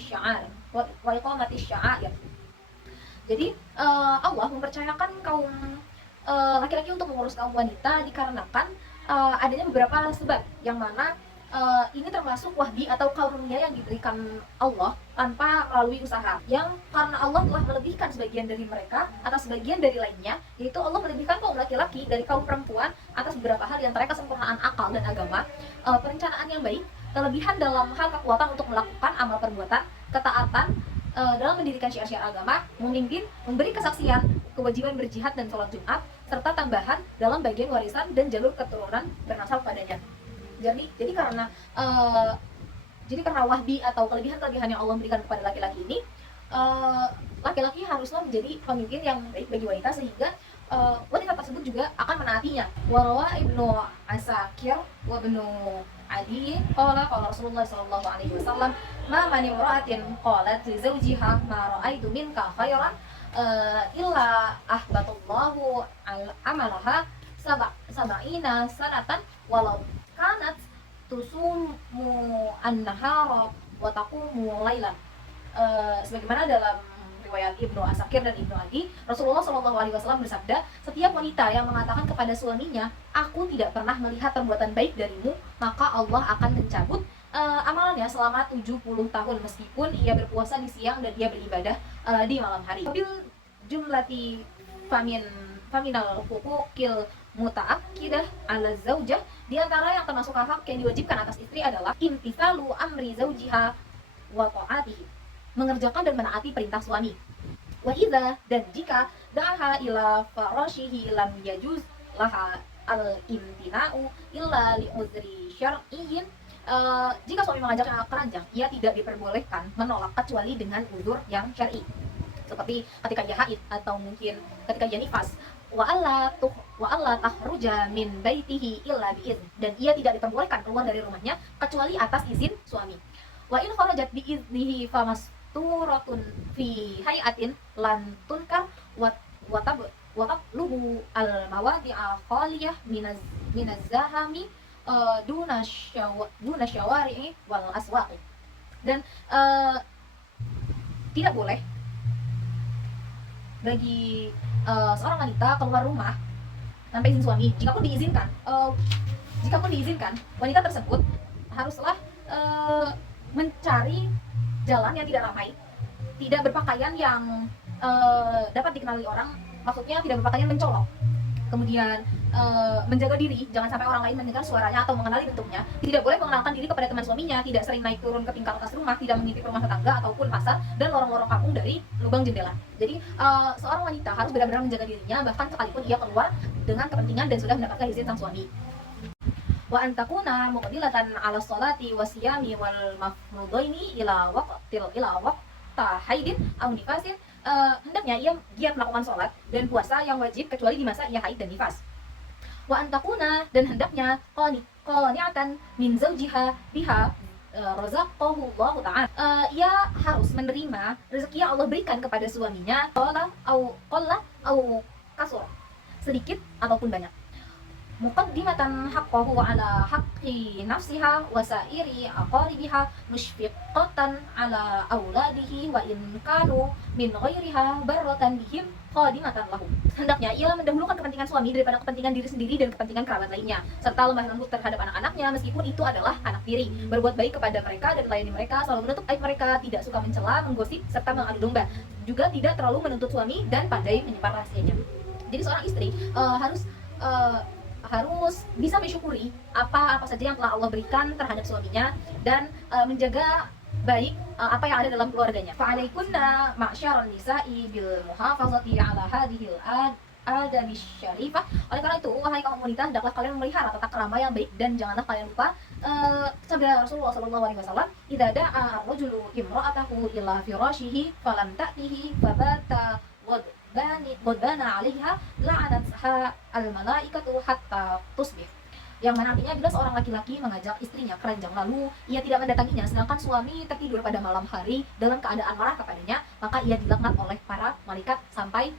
sya'air. Jadi Allah mempercayakan kaum laki-laki untuk mengurus kaum wanita dikarenakan adanya beberapa sebab yang mana ini termasuk wahbi atau karunia yang diberikan Allah tanpa melalui usaha, yang karena Allah telah melebihkan sebagian dari mereka atas sebagian dari lainnya, yaitu Allah melebihkan kaum laki-laki dari kaum perempuan atas beberapa hal, yang antara kesempurnaan akal dan agama, perencanaan yang baik, kelebihan dalam hal kekuatan untuk melakukan amal perbuatan, ketaatan dalam mendirikan syiar-syiar agama, memimpin, memberi kesaksian, kewajiban berjihad dan sholat Jumat, serta tambahan dalam bagian warisan dan jalur keturunan bernasab padanya. Jadi karena wahbi atau kelebihan-kelebihan yang Allah berikan kepada laki-laki ini, laki-laki haruslah menjadi pemimpin yang baik bagi wanita, sehingga wanita tersebut juga akan menaatinya. Warawa Ibnu Asakir wa Ibnu Adi qala Rasulullah sallallahu alaihi wasallam ma man imra'atin qalat li zawjiha ma ra'aitu minka khairan illa ahbatullahu amalaha sab'ina sanatan walau kanat tusumu an-nahara wa taqumu lailan. Sebagaimana dalam riwayat Ibnu Asakir dan Ibnu Adi, Rasulullah SAW bersabda, setiap wanita yang mengatakan kepada suaminya, aku tidak pernah melihat perbuatan baik darimu, maka Allah akan mencabut amalannya selama 70 tahun, meskipun ia berpuasa di siang dan ia beribadah di malam hari. Bil jumlati faminal huquqil muta'akkidah ala zaujah, di antara yang termasuk hak yang diwajibkan atas istri adalah imtithalu amri zaujiha wa ta'atihi, mengerjakan dan menaati perintah suami. Wa idza, dan jika da'aha ila farashihi lam yajuz laha al-imtina'u illa li uzri syar'iyyin. Jika suami mengajaknya ke ranjang, ia tidak diperbolehkan menolak kecuali dengan uzur yang syar'i, seperti ketika ia haid atau mungkin ketika ia nifas. Wa alla tahruja min baitihi illa bi'idz, dan ia tidak diperbolehkan keluar dari rumahnya kecuali atas izin suami. Wa in kharajat bi'iznihi turatun fi hayatin lan tunkar wa tabluhu al mawadi'a khaliyah minaz zahami duna syawari'i wal aswaqi. Dan tidak boleh bagi seorang wanita keluar rumah tanpa izin suami. Jikapun diizinkan, wanita tersebut haruslah mencari jalan yang tidak ramai, tidak berpakaian yang dapat dikenali orang, maksudnya tidak berpakaian mencolok, kemudian menjaga diri, jangan sampai orang lain mendengar suaranya atau mengenali bentuknya, tidak boleh mengenalkan diri kepada teman suaminya, tidak sering naik turun ke tingkat atas rumah, tidak mengintip rumah tetangga ataupun pasar dan lorong-lorong kampung dari lubang jendela. Jadi seorang wanita harus benar-benar menjaga dirinya, bahkan sekalipun ia keluar dengan kepentingan dan sudah mendapatkan izin sang suami. Wa antakuna muqdilatan 'ala sholati wasiyami wal mafrudaini ila waqta haidin aw nifasin. Hendaknya ia giat melakukan sholat dan puasa yang wajib kecuali di masa ia haid dan nifas. Wa antakuna, dan hendaknya qani'atan min zawjiha biha razaqahu Allah ta'ala. Ia harus menerima rezeki yang Allah berikan kepada suaminya, qalla au kasur, sedikit ataupun banyak. Muqaddimatan haqqahu ala haqqi nafsiha wa sa'iri aqaribiha mushfiqatan ala auladihi wa in kanu min ghairiha barratan bihim qadimatan lahum. Hendaknya ia mendahulukan kepentingan suami daripada kepentingan diri sendiri dan kepentingan kerabat lainnya, serta lemah lembut terhadap anak-anaknya meskipun itu adalah anak tiri, berbuat baik kepada mereka dan melayani mereka, selalu menutup aib mereka, tidak suka mencela, menggosip serta mengadu domba, juga tidak terlalu menuntut suami dan pandai menyimpan rahasianya. Jadi seorang istri harus bisa mensyukuri apa saja yang telah Allah berikan terhadap suaminya dan menjaga baik apa yang ada dalam keluarganya. Fa'alaikunna ma'syaran nisa'i bil muhafazati 'ala hadhil adabi syarifah. Oleh karena itu, wahai kaum wanita, hendaklah kalian memelihara tata krama yang baik dan janganlah kalian lupa sabda Rasulullah sallallahu alaihi wasallam, "Idza da'a ar-rajulu imra'atahu ila firashihi falam ta'tihi fabata ghadbana 'alaiha la'anatha al-malaikatu hatta tusbih." Yang mana artinya bila seorang laki-laki mengajak istrinya ke ranjang lalu ia tidak mendatanginya, sedangkan suami tertidur pada malam hari dalam keadaan marah kepadanya, maka ia dilaknat oleh para malaikat sampai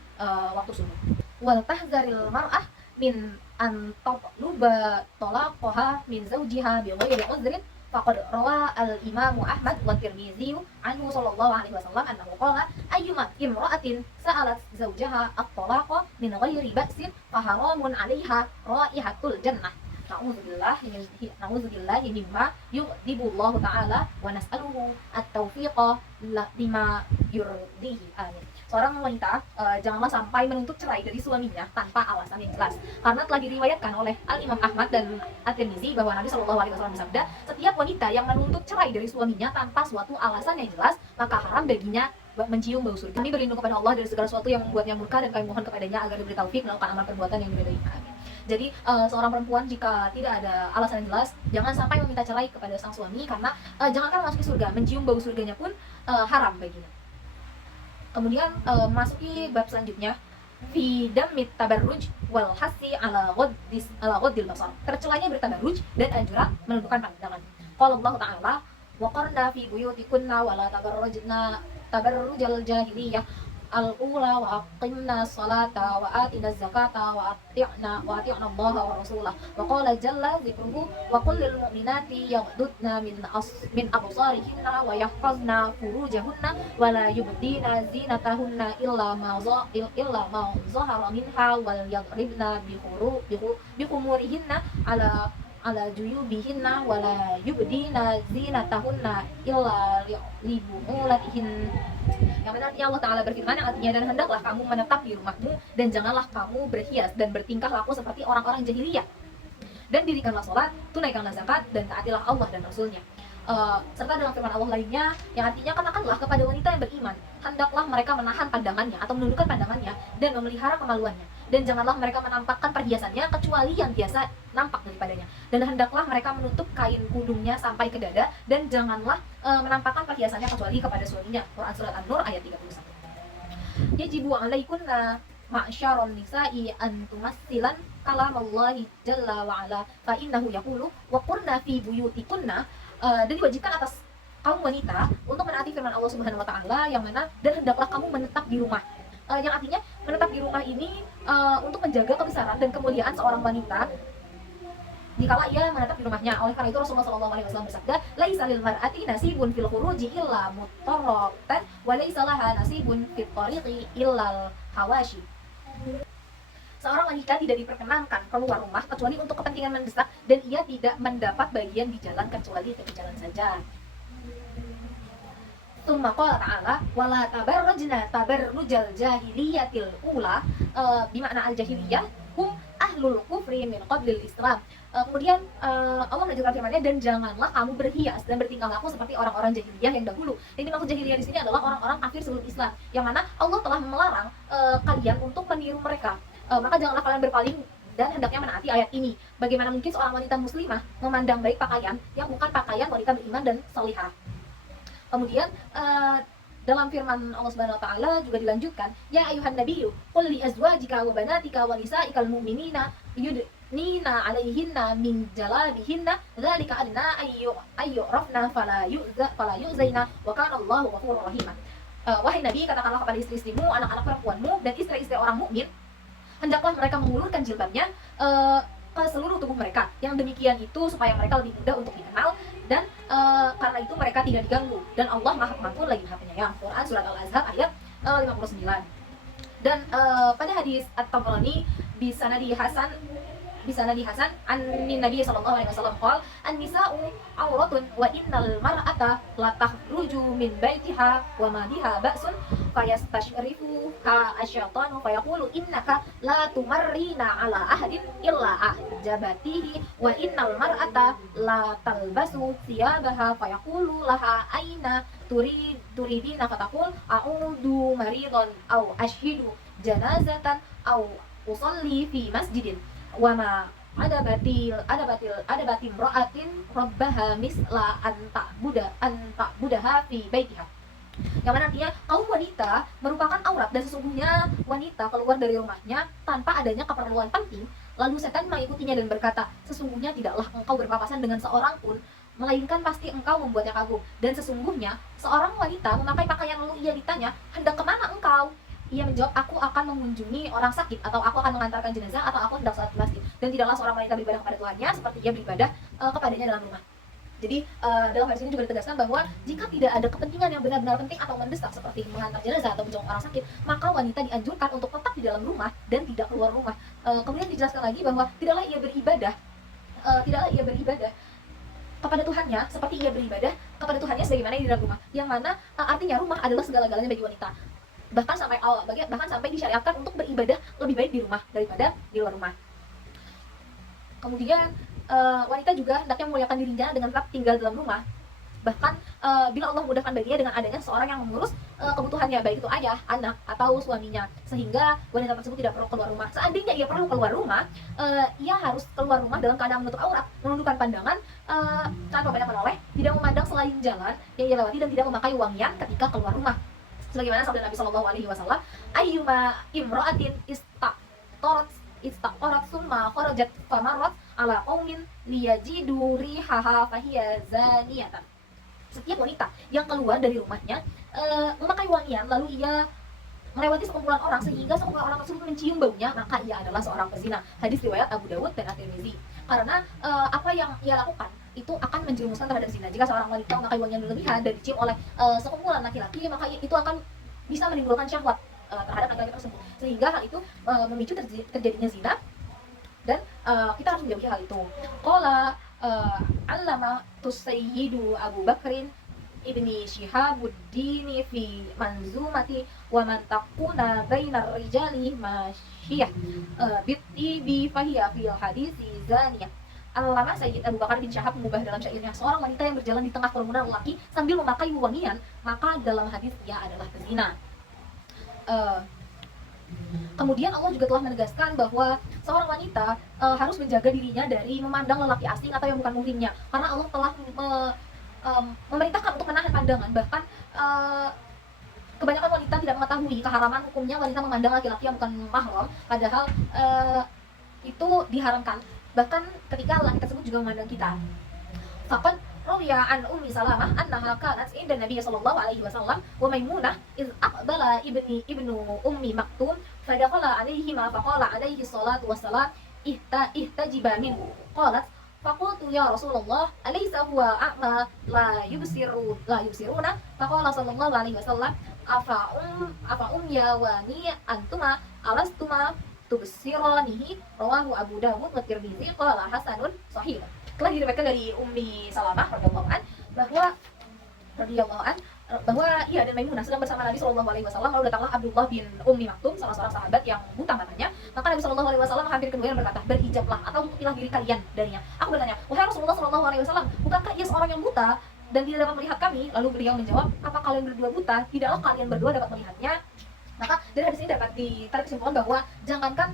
waktu subuh. Wal tahzaril mar'ah min an tatluba talaqaha min zawjiha bi ghairi uzrin faqad rawa al-Imam Ahmad wa Tirmizi anhu sallallahu alaihi wasallam annahu qala ayyuma imra'atin sa'alat zawjaha at-talaqa min ghairi ba'sin fa haramun 'alaiha raihatul jannah. Na'udzubillah mimma yughdibu ta'ala wa nas'aluhu at-taufiqa lima yurdihi. Amin. Seorang wanita janganlah sampai menuntut cerai dari suaminya tanpa alasan yang jelas. Karena telah diriwayatkan oleh Al-Imam Ahmad dan At-Tirmizi bahwa Nabi Shallallahu alaihi wasallam bersabda, setiap wanita yang menuntut cerai dari suaminya tanpa suatu alasan yang jelas, maka haram baginya mencium bau surga. Kami berlindung kepada Allah dari segala sesuatu yang membuatnya murka dan kami mohon kepadanya agar diberi taufik melakukan amal perbuatan yang diridhoinya. Amin. Jadi seorang perempuan jika tidak ada alasan yang jelas, jangan sampai meminta cerai kepada sang suami, karena jangankan masuk surga, mencium bau surganya pun haram baginya. Kemudian masuki bab selanjutnya, fi dammit tabarruj wal hasi ala ghaddil basar. Tercelanya bertabarruj dan anjuran menundukkan pandangan. Qala Allah Ta'ala, wa qarna fi buyutikunna wa la tabarrujna tabarrujal jahiliyah al-ula wa aqimna salata wa atina zakata wa ati'na Allah wa rasulah. Wa qala jalla dzikruhu wa qul lil mu'minati yaghdudna min absarihinna wa yahfazna furujahunna wa la yubdina zinatahunna illa ma zahara minha wal yadribna bi khumurihinna ala juyubihinna wa la yubdina zinatahunna illa li bu'ulatihin. Yang benar artinya Allah Ta'ala berfirman yang artinya, dan hendaklah kamu menetap di rumahmu dan janganlah kamu berhias dan bertingkah laku seperti orang-orang jahiliyah, dan dirikanlah sholat, tunaikanlah zakat, dan taatilah Allah dan Rasulnya. Serta dalam firman Allah lainnya yang artinya, katakanlah kepada wanita yang beriman, hendaklah mereka menahan pandangannya atau menundukkan pandangannya dan memelihara kemaluannya, dan janganlah mereka menampakkan perhiasannya kecuali yang biasa nampak daripadanya, dan hendaklah mereka menutup kain kudungnya sampai ke dada, dan janganlah menampakkan perhiasannya kecuali kepada suaminya. Quran Surat An-Nur ayat 31. Yajibu alaikunna ma'syaron nisa'i an tumassilan kalamallahi jalla wa'ala fa innahu yaqulu wa qurna fi buyutikunna. Dan diwajibkan atas kaum wanita untuk menaati firman Allah Subhanahu wa Ta'ala yang mana, dan hendaklah kamu menetap di rumah. Yang artinya menetap di rumah ini untuk menjaga kebesaran dan kemuliaan seorang wanita dikala ia menetap di rumahnya. Oleh karena itu Rasulullah SAW bersabda, laisa lil mar'ati nasibun fil khuruji illa mutarratan wa laisa laha nasibun fit tariqi illa hawashi. Seorang wanita tidak diperkenankan keluar rumah kecuali untuk kepentingan mendesak, dan ia tidak mendapat bagian di jalan kecuali tepi jalan saja. Tsumma qala ta'ala wala tabarrujna tabarrujal jahiliyatil ula, bimakna al-jahiliyah hum ahlul kufri min qablil Islam. Kemudian Allah melanjutkan firman-Nya, dan janganlah kamu berhias dan bertingkah laku seperti orang-orang jahiliyah yang dahulu. Ini maksud jahiliyah di sini adalah orang-orang kafir sebelum Islam, yang mana Allah telah melarang kalian untuk meniru mereka. Maka janganlah kalian berpaling dan hendaknya menaati ayat ini. Bagaimana mungkin seorang wanita muslimah memandang baik pakaian yang bukan pakaian wanita beriman dan salihah. Kemudian dalam firman Allah Subhanahu wa Ta'ala juga dilanjutkan, ya ayuhan nabiyyu qul li azwajika wa banatika wa nisa'ikal mu'minina yudnina 'alaihinna min jalabihinna dzalika adna ayyurafna fala yu'zaina wa kana Allahu ghafurur rahim. Wahai Nabi, katakanlah kepada istri-istrimu, anak-anak perempuanmu, dan istri-istri orang mukmin, hendaklah mereka mengulurkan jilbabnya ke seluruh tubuh mereka. Yang demikian itu supaya mereka lebih mudah untuk dikenal, dan karena itu mereka tidak diganggu, dan Allah Maha Pengampun lagi Maha Penyayang. Quran Surat Al-Azhar ayat 59. Dan pada hadis At-Tabrani bisanadi Hasan an-Nabi sallallahu alaihi wasallam qala an-nisa'u auratun wa innal mar'ata la takhruju min baitiha wa ma biha ba'sun fayastashrifu ka asyaitanu fayaqulu innaka la tumarrina ala ahadin illa ahjabatihi wa innal mar'ata la talbasu thiyabaha fayaqulu laha aina turidina fataqul a'udu maridon au ashhidu janazatan au usalli fi masjidin wa ma ada batil ra'atin rabbaha misla anta'budaha fi baitiha. Yang mana artinya kaum wanita merupakan aurat, dan sesungguhnya wanita keluar dari rumahnya tanpa adanya keperluan penting Lalu setan mengikutinya dan berkata, sesungguhnya tidaklah engkau berpapasan dengan seorang pun, melainkan pasti engkau membuatnya kagum. Dan sesungguhnya seorang wanita memakai pakaian lalu ia ditanya, hendak kemana engkau? Ia menjawab, aku akan mengunjungi orang sakit, atau aku akan mengantarkan jenazah, atau aku hendak sholat di masjid. Dan tidaklah seorang wanita beribadah kepada Tuhannya seperti ia beribadah kepadanya dalam rumah. Jadi dalam hadis ini juga ditegaskan bahwa jika tidak ada kepentingan yang benar-benar penting atau mendesak seperti mengantar jenazah atau menjenguk orang sakit, maka wanita dianjurkan untuk tetap di dalam rumah dan tidak keluar rumah. Kemudian dijelaskan lagi bahwa tidaklah ia beribadah kepada Tuhannya seperti ia beribadah kepada Tuhannya sebagaimana di dalam rumah. Yang mana artinya rumah adalah segala-galanya bagi wanita. Bahkan sampai disyariatkan untuk beribadah lebih baik di rumah daripada di luar rumah. Kemudian wanita juga hendaknya memuliakan dirinya dengan tetap tinggal dalam rumah. Bahkan bila Allah mudahkan baginya dengan adanya seorang yang mengurus kebutuhannya, baik itu ayah, anak, atau suaminya, sehingga wanita tersebut tidak perlu keluar rumah. Seandainya ia perlu keluar rumah, ia harus keluar rumah dalam keadaan menutup aurat, menundukkan pandangan, tanpa banyak menoleh, tidak memandang selain jalan yang ia lewati, dan tidak memakai wangian ketika keluar rumah. Sebagaimana sabda Nabi SAW, ayyuma imra'atin istaqarat summa kharajat famarat ala qaumin liyajidu rihaha fahiya zaniyatan. Setiap wanita yang keluar dari rumahnya memakai wangian, lalu ia melewati sekumpulan orang sehingga sekumpulan orang tersebut mencium baunya, maka ia adalah seorang pezina. Hadis riwayat Abu Dawud dan At-Tirmizi. Karena apa yang ia lakukan itu akan menjerumuskan terhadap zina. Jika seorang wanita memakai wangian berlebihan dan dicium oleh sekumpulan laki-laki, maka itu akan bisa menimbulkan syahwat terhadap laki-laki tersebut, sehingga hal itu memicu terjadinya zina, dan kita harus menjauhi hal itu. Qala allama tusayyidu Abu Bakrin ibni Shihabuddin fi manzumati wa man takuna bainar rijali masyiyah bi fahiya fil hadisi zaniyah. Allama Sayyid Abu Bakar bin Syahab mengubah dalam syairnya, seorang wanita yang berjalan di tengah kerumunan lelaki sambil memakai wangian, maka dalam hadis ia adalah pezina. Kemudian Allah juga telah menegaskan bahwa seorang wanita harus menjaga dirinya dari memandang lelaki asing atau yang bukan muhrimnya, karena Allah telah memerintahkan untuk menahan pandangan. Bahkan kebanyakan wanita tidak mengetahui keharaman hukumnya wanita memandang laki-laki yang bukan mahram, padahal itu diharamkan. Bahkan ketika laki tersebut juga memandang kita. Faqad rawiya an Ummi Salamah annaha kanat inda Nabi sallallahu alaihi wasallam wa Maimunah iz aqbala ibnu Ummi Maktum fadakhala alaihima faqala alaihi salatu wassalam ihtajiba minhu. Qalat faqultu ya Rasulullah alaysa huwa a'ma la yubsiruna. Faqala sallallahu alaihi wasallam afa ya wa ni antuma alastuma tubsiranihi. Rawahu Abu Dawud wa Tirmizi qala hasanun sahih. Telah diriwayatkan dari Ummi Salamah bahwa ia dan Maimunah sedang bersama Nabi Shallallahu Alaihi Wasallam, lalu datanglah Abdullah bin Ummi Maktum, salah seorang sahabat yang buta matanya. Maka Nabi Shallallahu Alaihi Wasallam hampir kedua dan berkata, berhijablah atau tutupilah diri kalian darinya. Aku bertanya, wahai Rasulullah Shallallahu Alaihi Wasallam, bukankah ia seorang yang buta dan tidak dapat melihat kami? Lalu beliau menjawab, apa kalian berdua buta? Tidaklah kalian berdua dapat melihatnya. Maka dari hadis ini dapat ditarik kesimpulan bahwa jangankan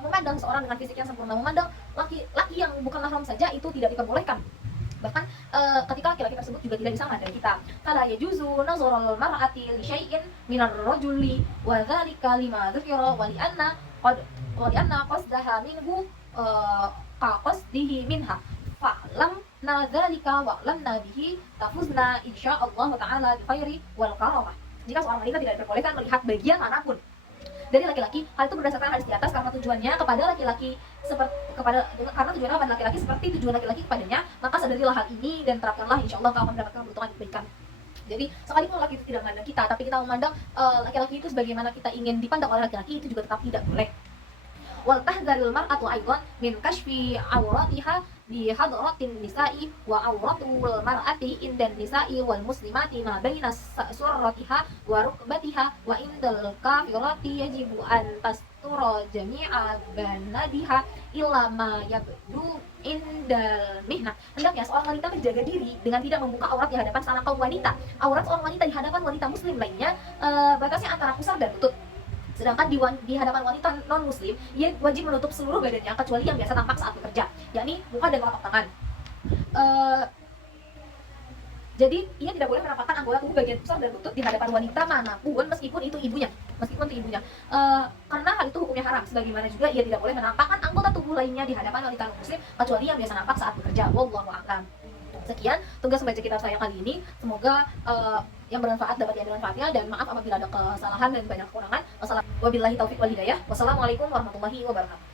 memandang seorang dengan fisik yang sempurna, memandang laki-laki yang bukan mahram saja itu tidak diperbolehkan. Bahkan ketika laki-laki tersebut juga tidak bisa memandang kita. Fala yajuzu nazarul mar'ati li syai'in minar rajuli wa dzalika lima dzukira wa li anna qasdaha minhu ka qasdihi minha. Fa'lam nadzalika wa lam nabihi tafuzna insyaallah taala bi khairi wal karamah. Jika seorang wanita tidak diperbolehkan melihat bagian manapun dari laki-laki, hal itu berdasarkan hadis di atas karena tujuannya kepada laki-laki seperti tujuan laki-laki kepadanya, maka sadarilah hal ini dan terapkanlah, insyaallah kau akan mendapatkan keberuntungan kebaikan. Jadi sekalipun laki itu tidak memandang kita, tapi kita memandang laki-laki itu sebagaimana kita ingin dipandang oleh laki-laki, itu juga tetap tidak boleh. Wal tahdharil mar'atu aidan min kashfi awratiha bi hadratin nisa'i wa awratul mar'ati indan nisa'i wal muslimati ma baina surratiha wa rukbatiha wa indal kafirati yajibu an tastura jami'a banadiha illa ma yabdu indal mihnah. Hendaknya seorang wanita menjaga diri dengan tidak membuka aurat di hadapan sana kaum wanita. Aurat seorang wanita di hadapan wanita muslim lainnya batasnya antara pusar dan lutut. Sedangkan di hadapan wanita non-muslim, ia wajib menutup seluruh badannya kecuali yang biasa tampak saat bekerja, yakni muka dan telapak tangan. Jadi ia tidak boleh menampakkan anggota tubuh bagian pusar dan lutut di hadapan wanita manapun meskipun itu ibunya. meskipun ke ibunya. Karena hal itu hukumnya haram, sebagaimana juga ia tidak boleh menampakkan anggota tubuh lainnya di hadapan wanita muslim kecuali yang biasa nampak saat bekerja. Wallahu a'lam. Sekian tugas membaca kitab saya kali ini. Semoga yang bermanfaat dapat diambil manfaatnya, dan maaf apabila ada kesalahan dan banyak kekurangan. Wabillahi taufiq wal hidayah. Wassalamualaikum warahmatullahi wabarakatuh.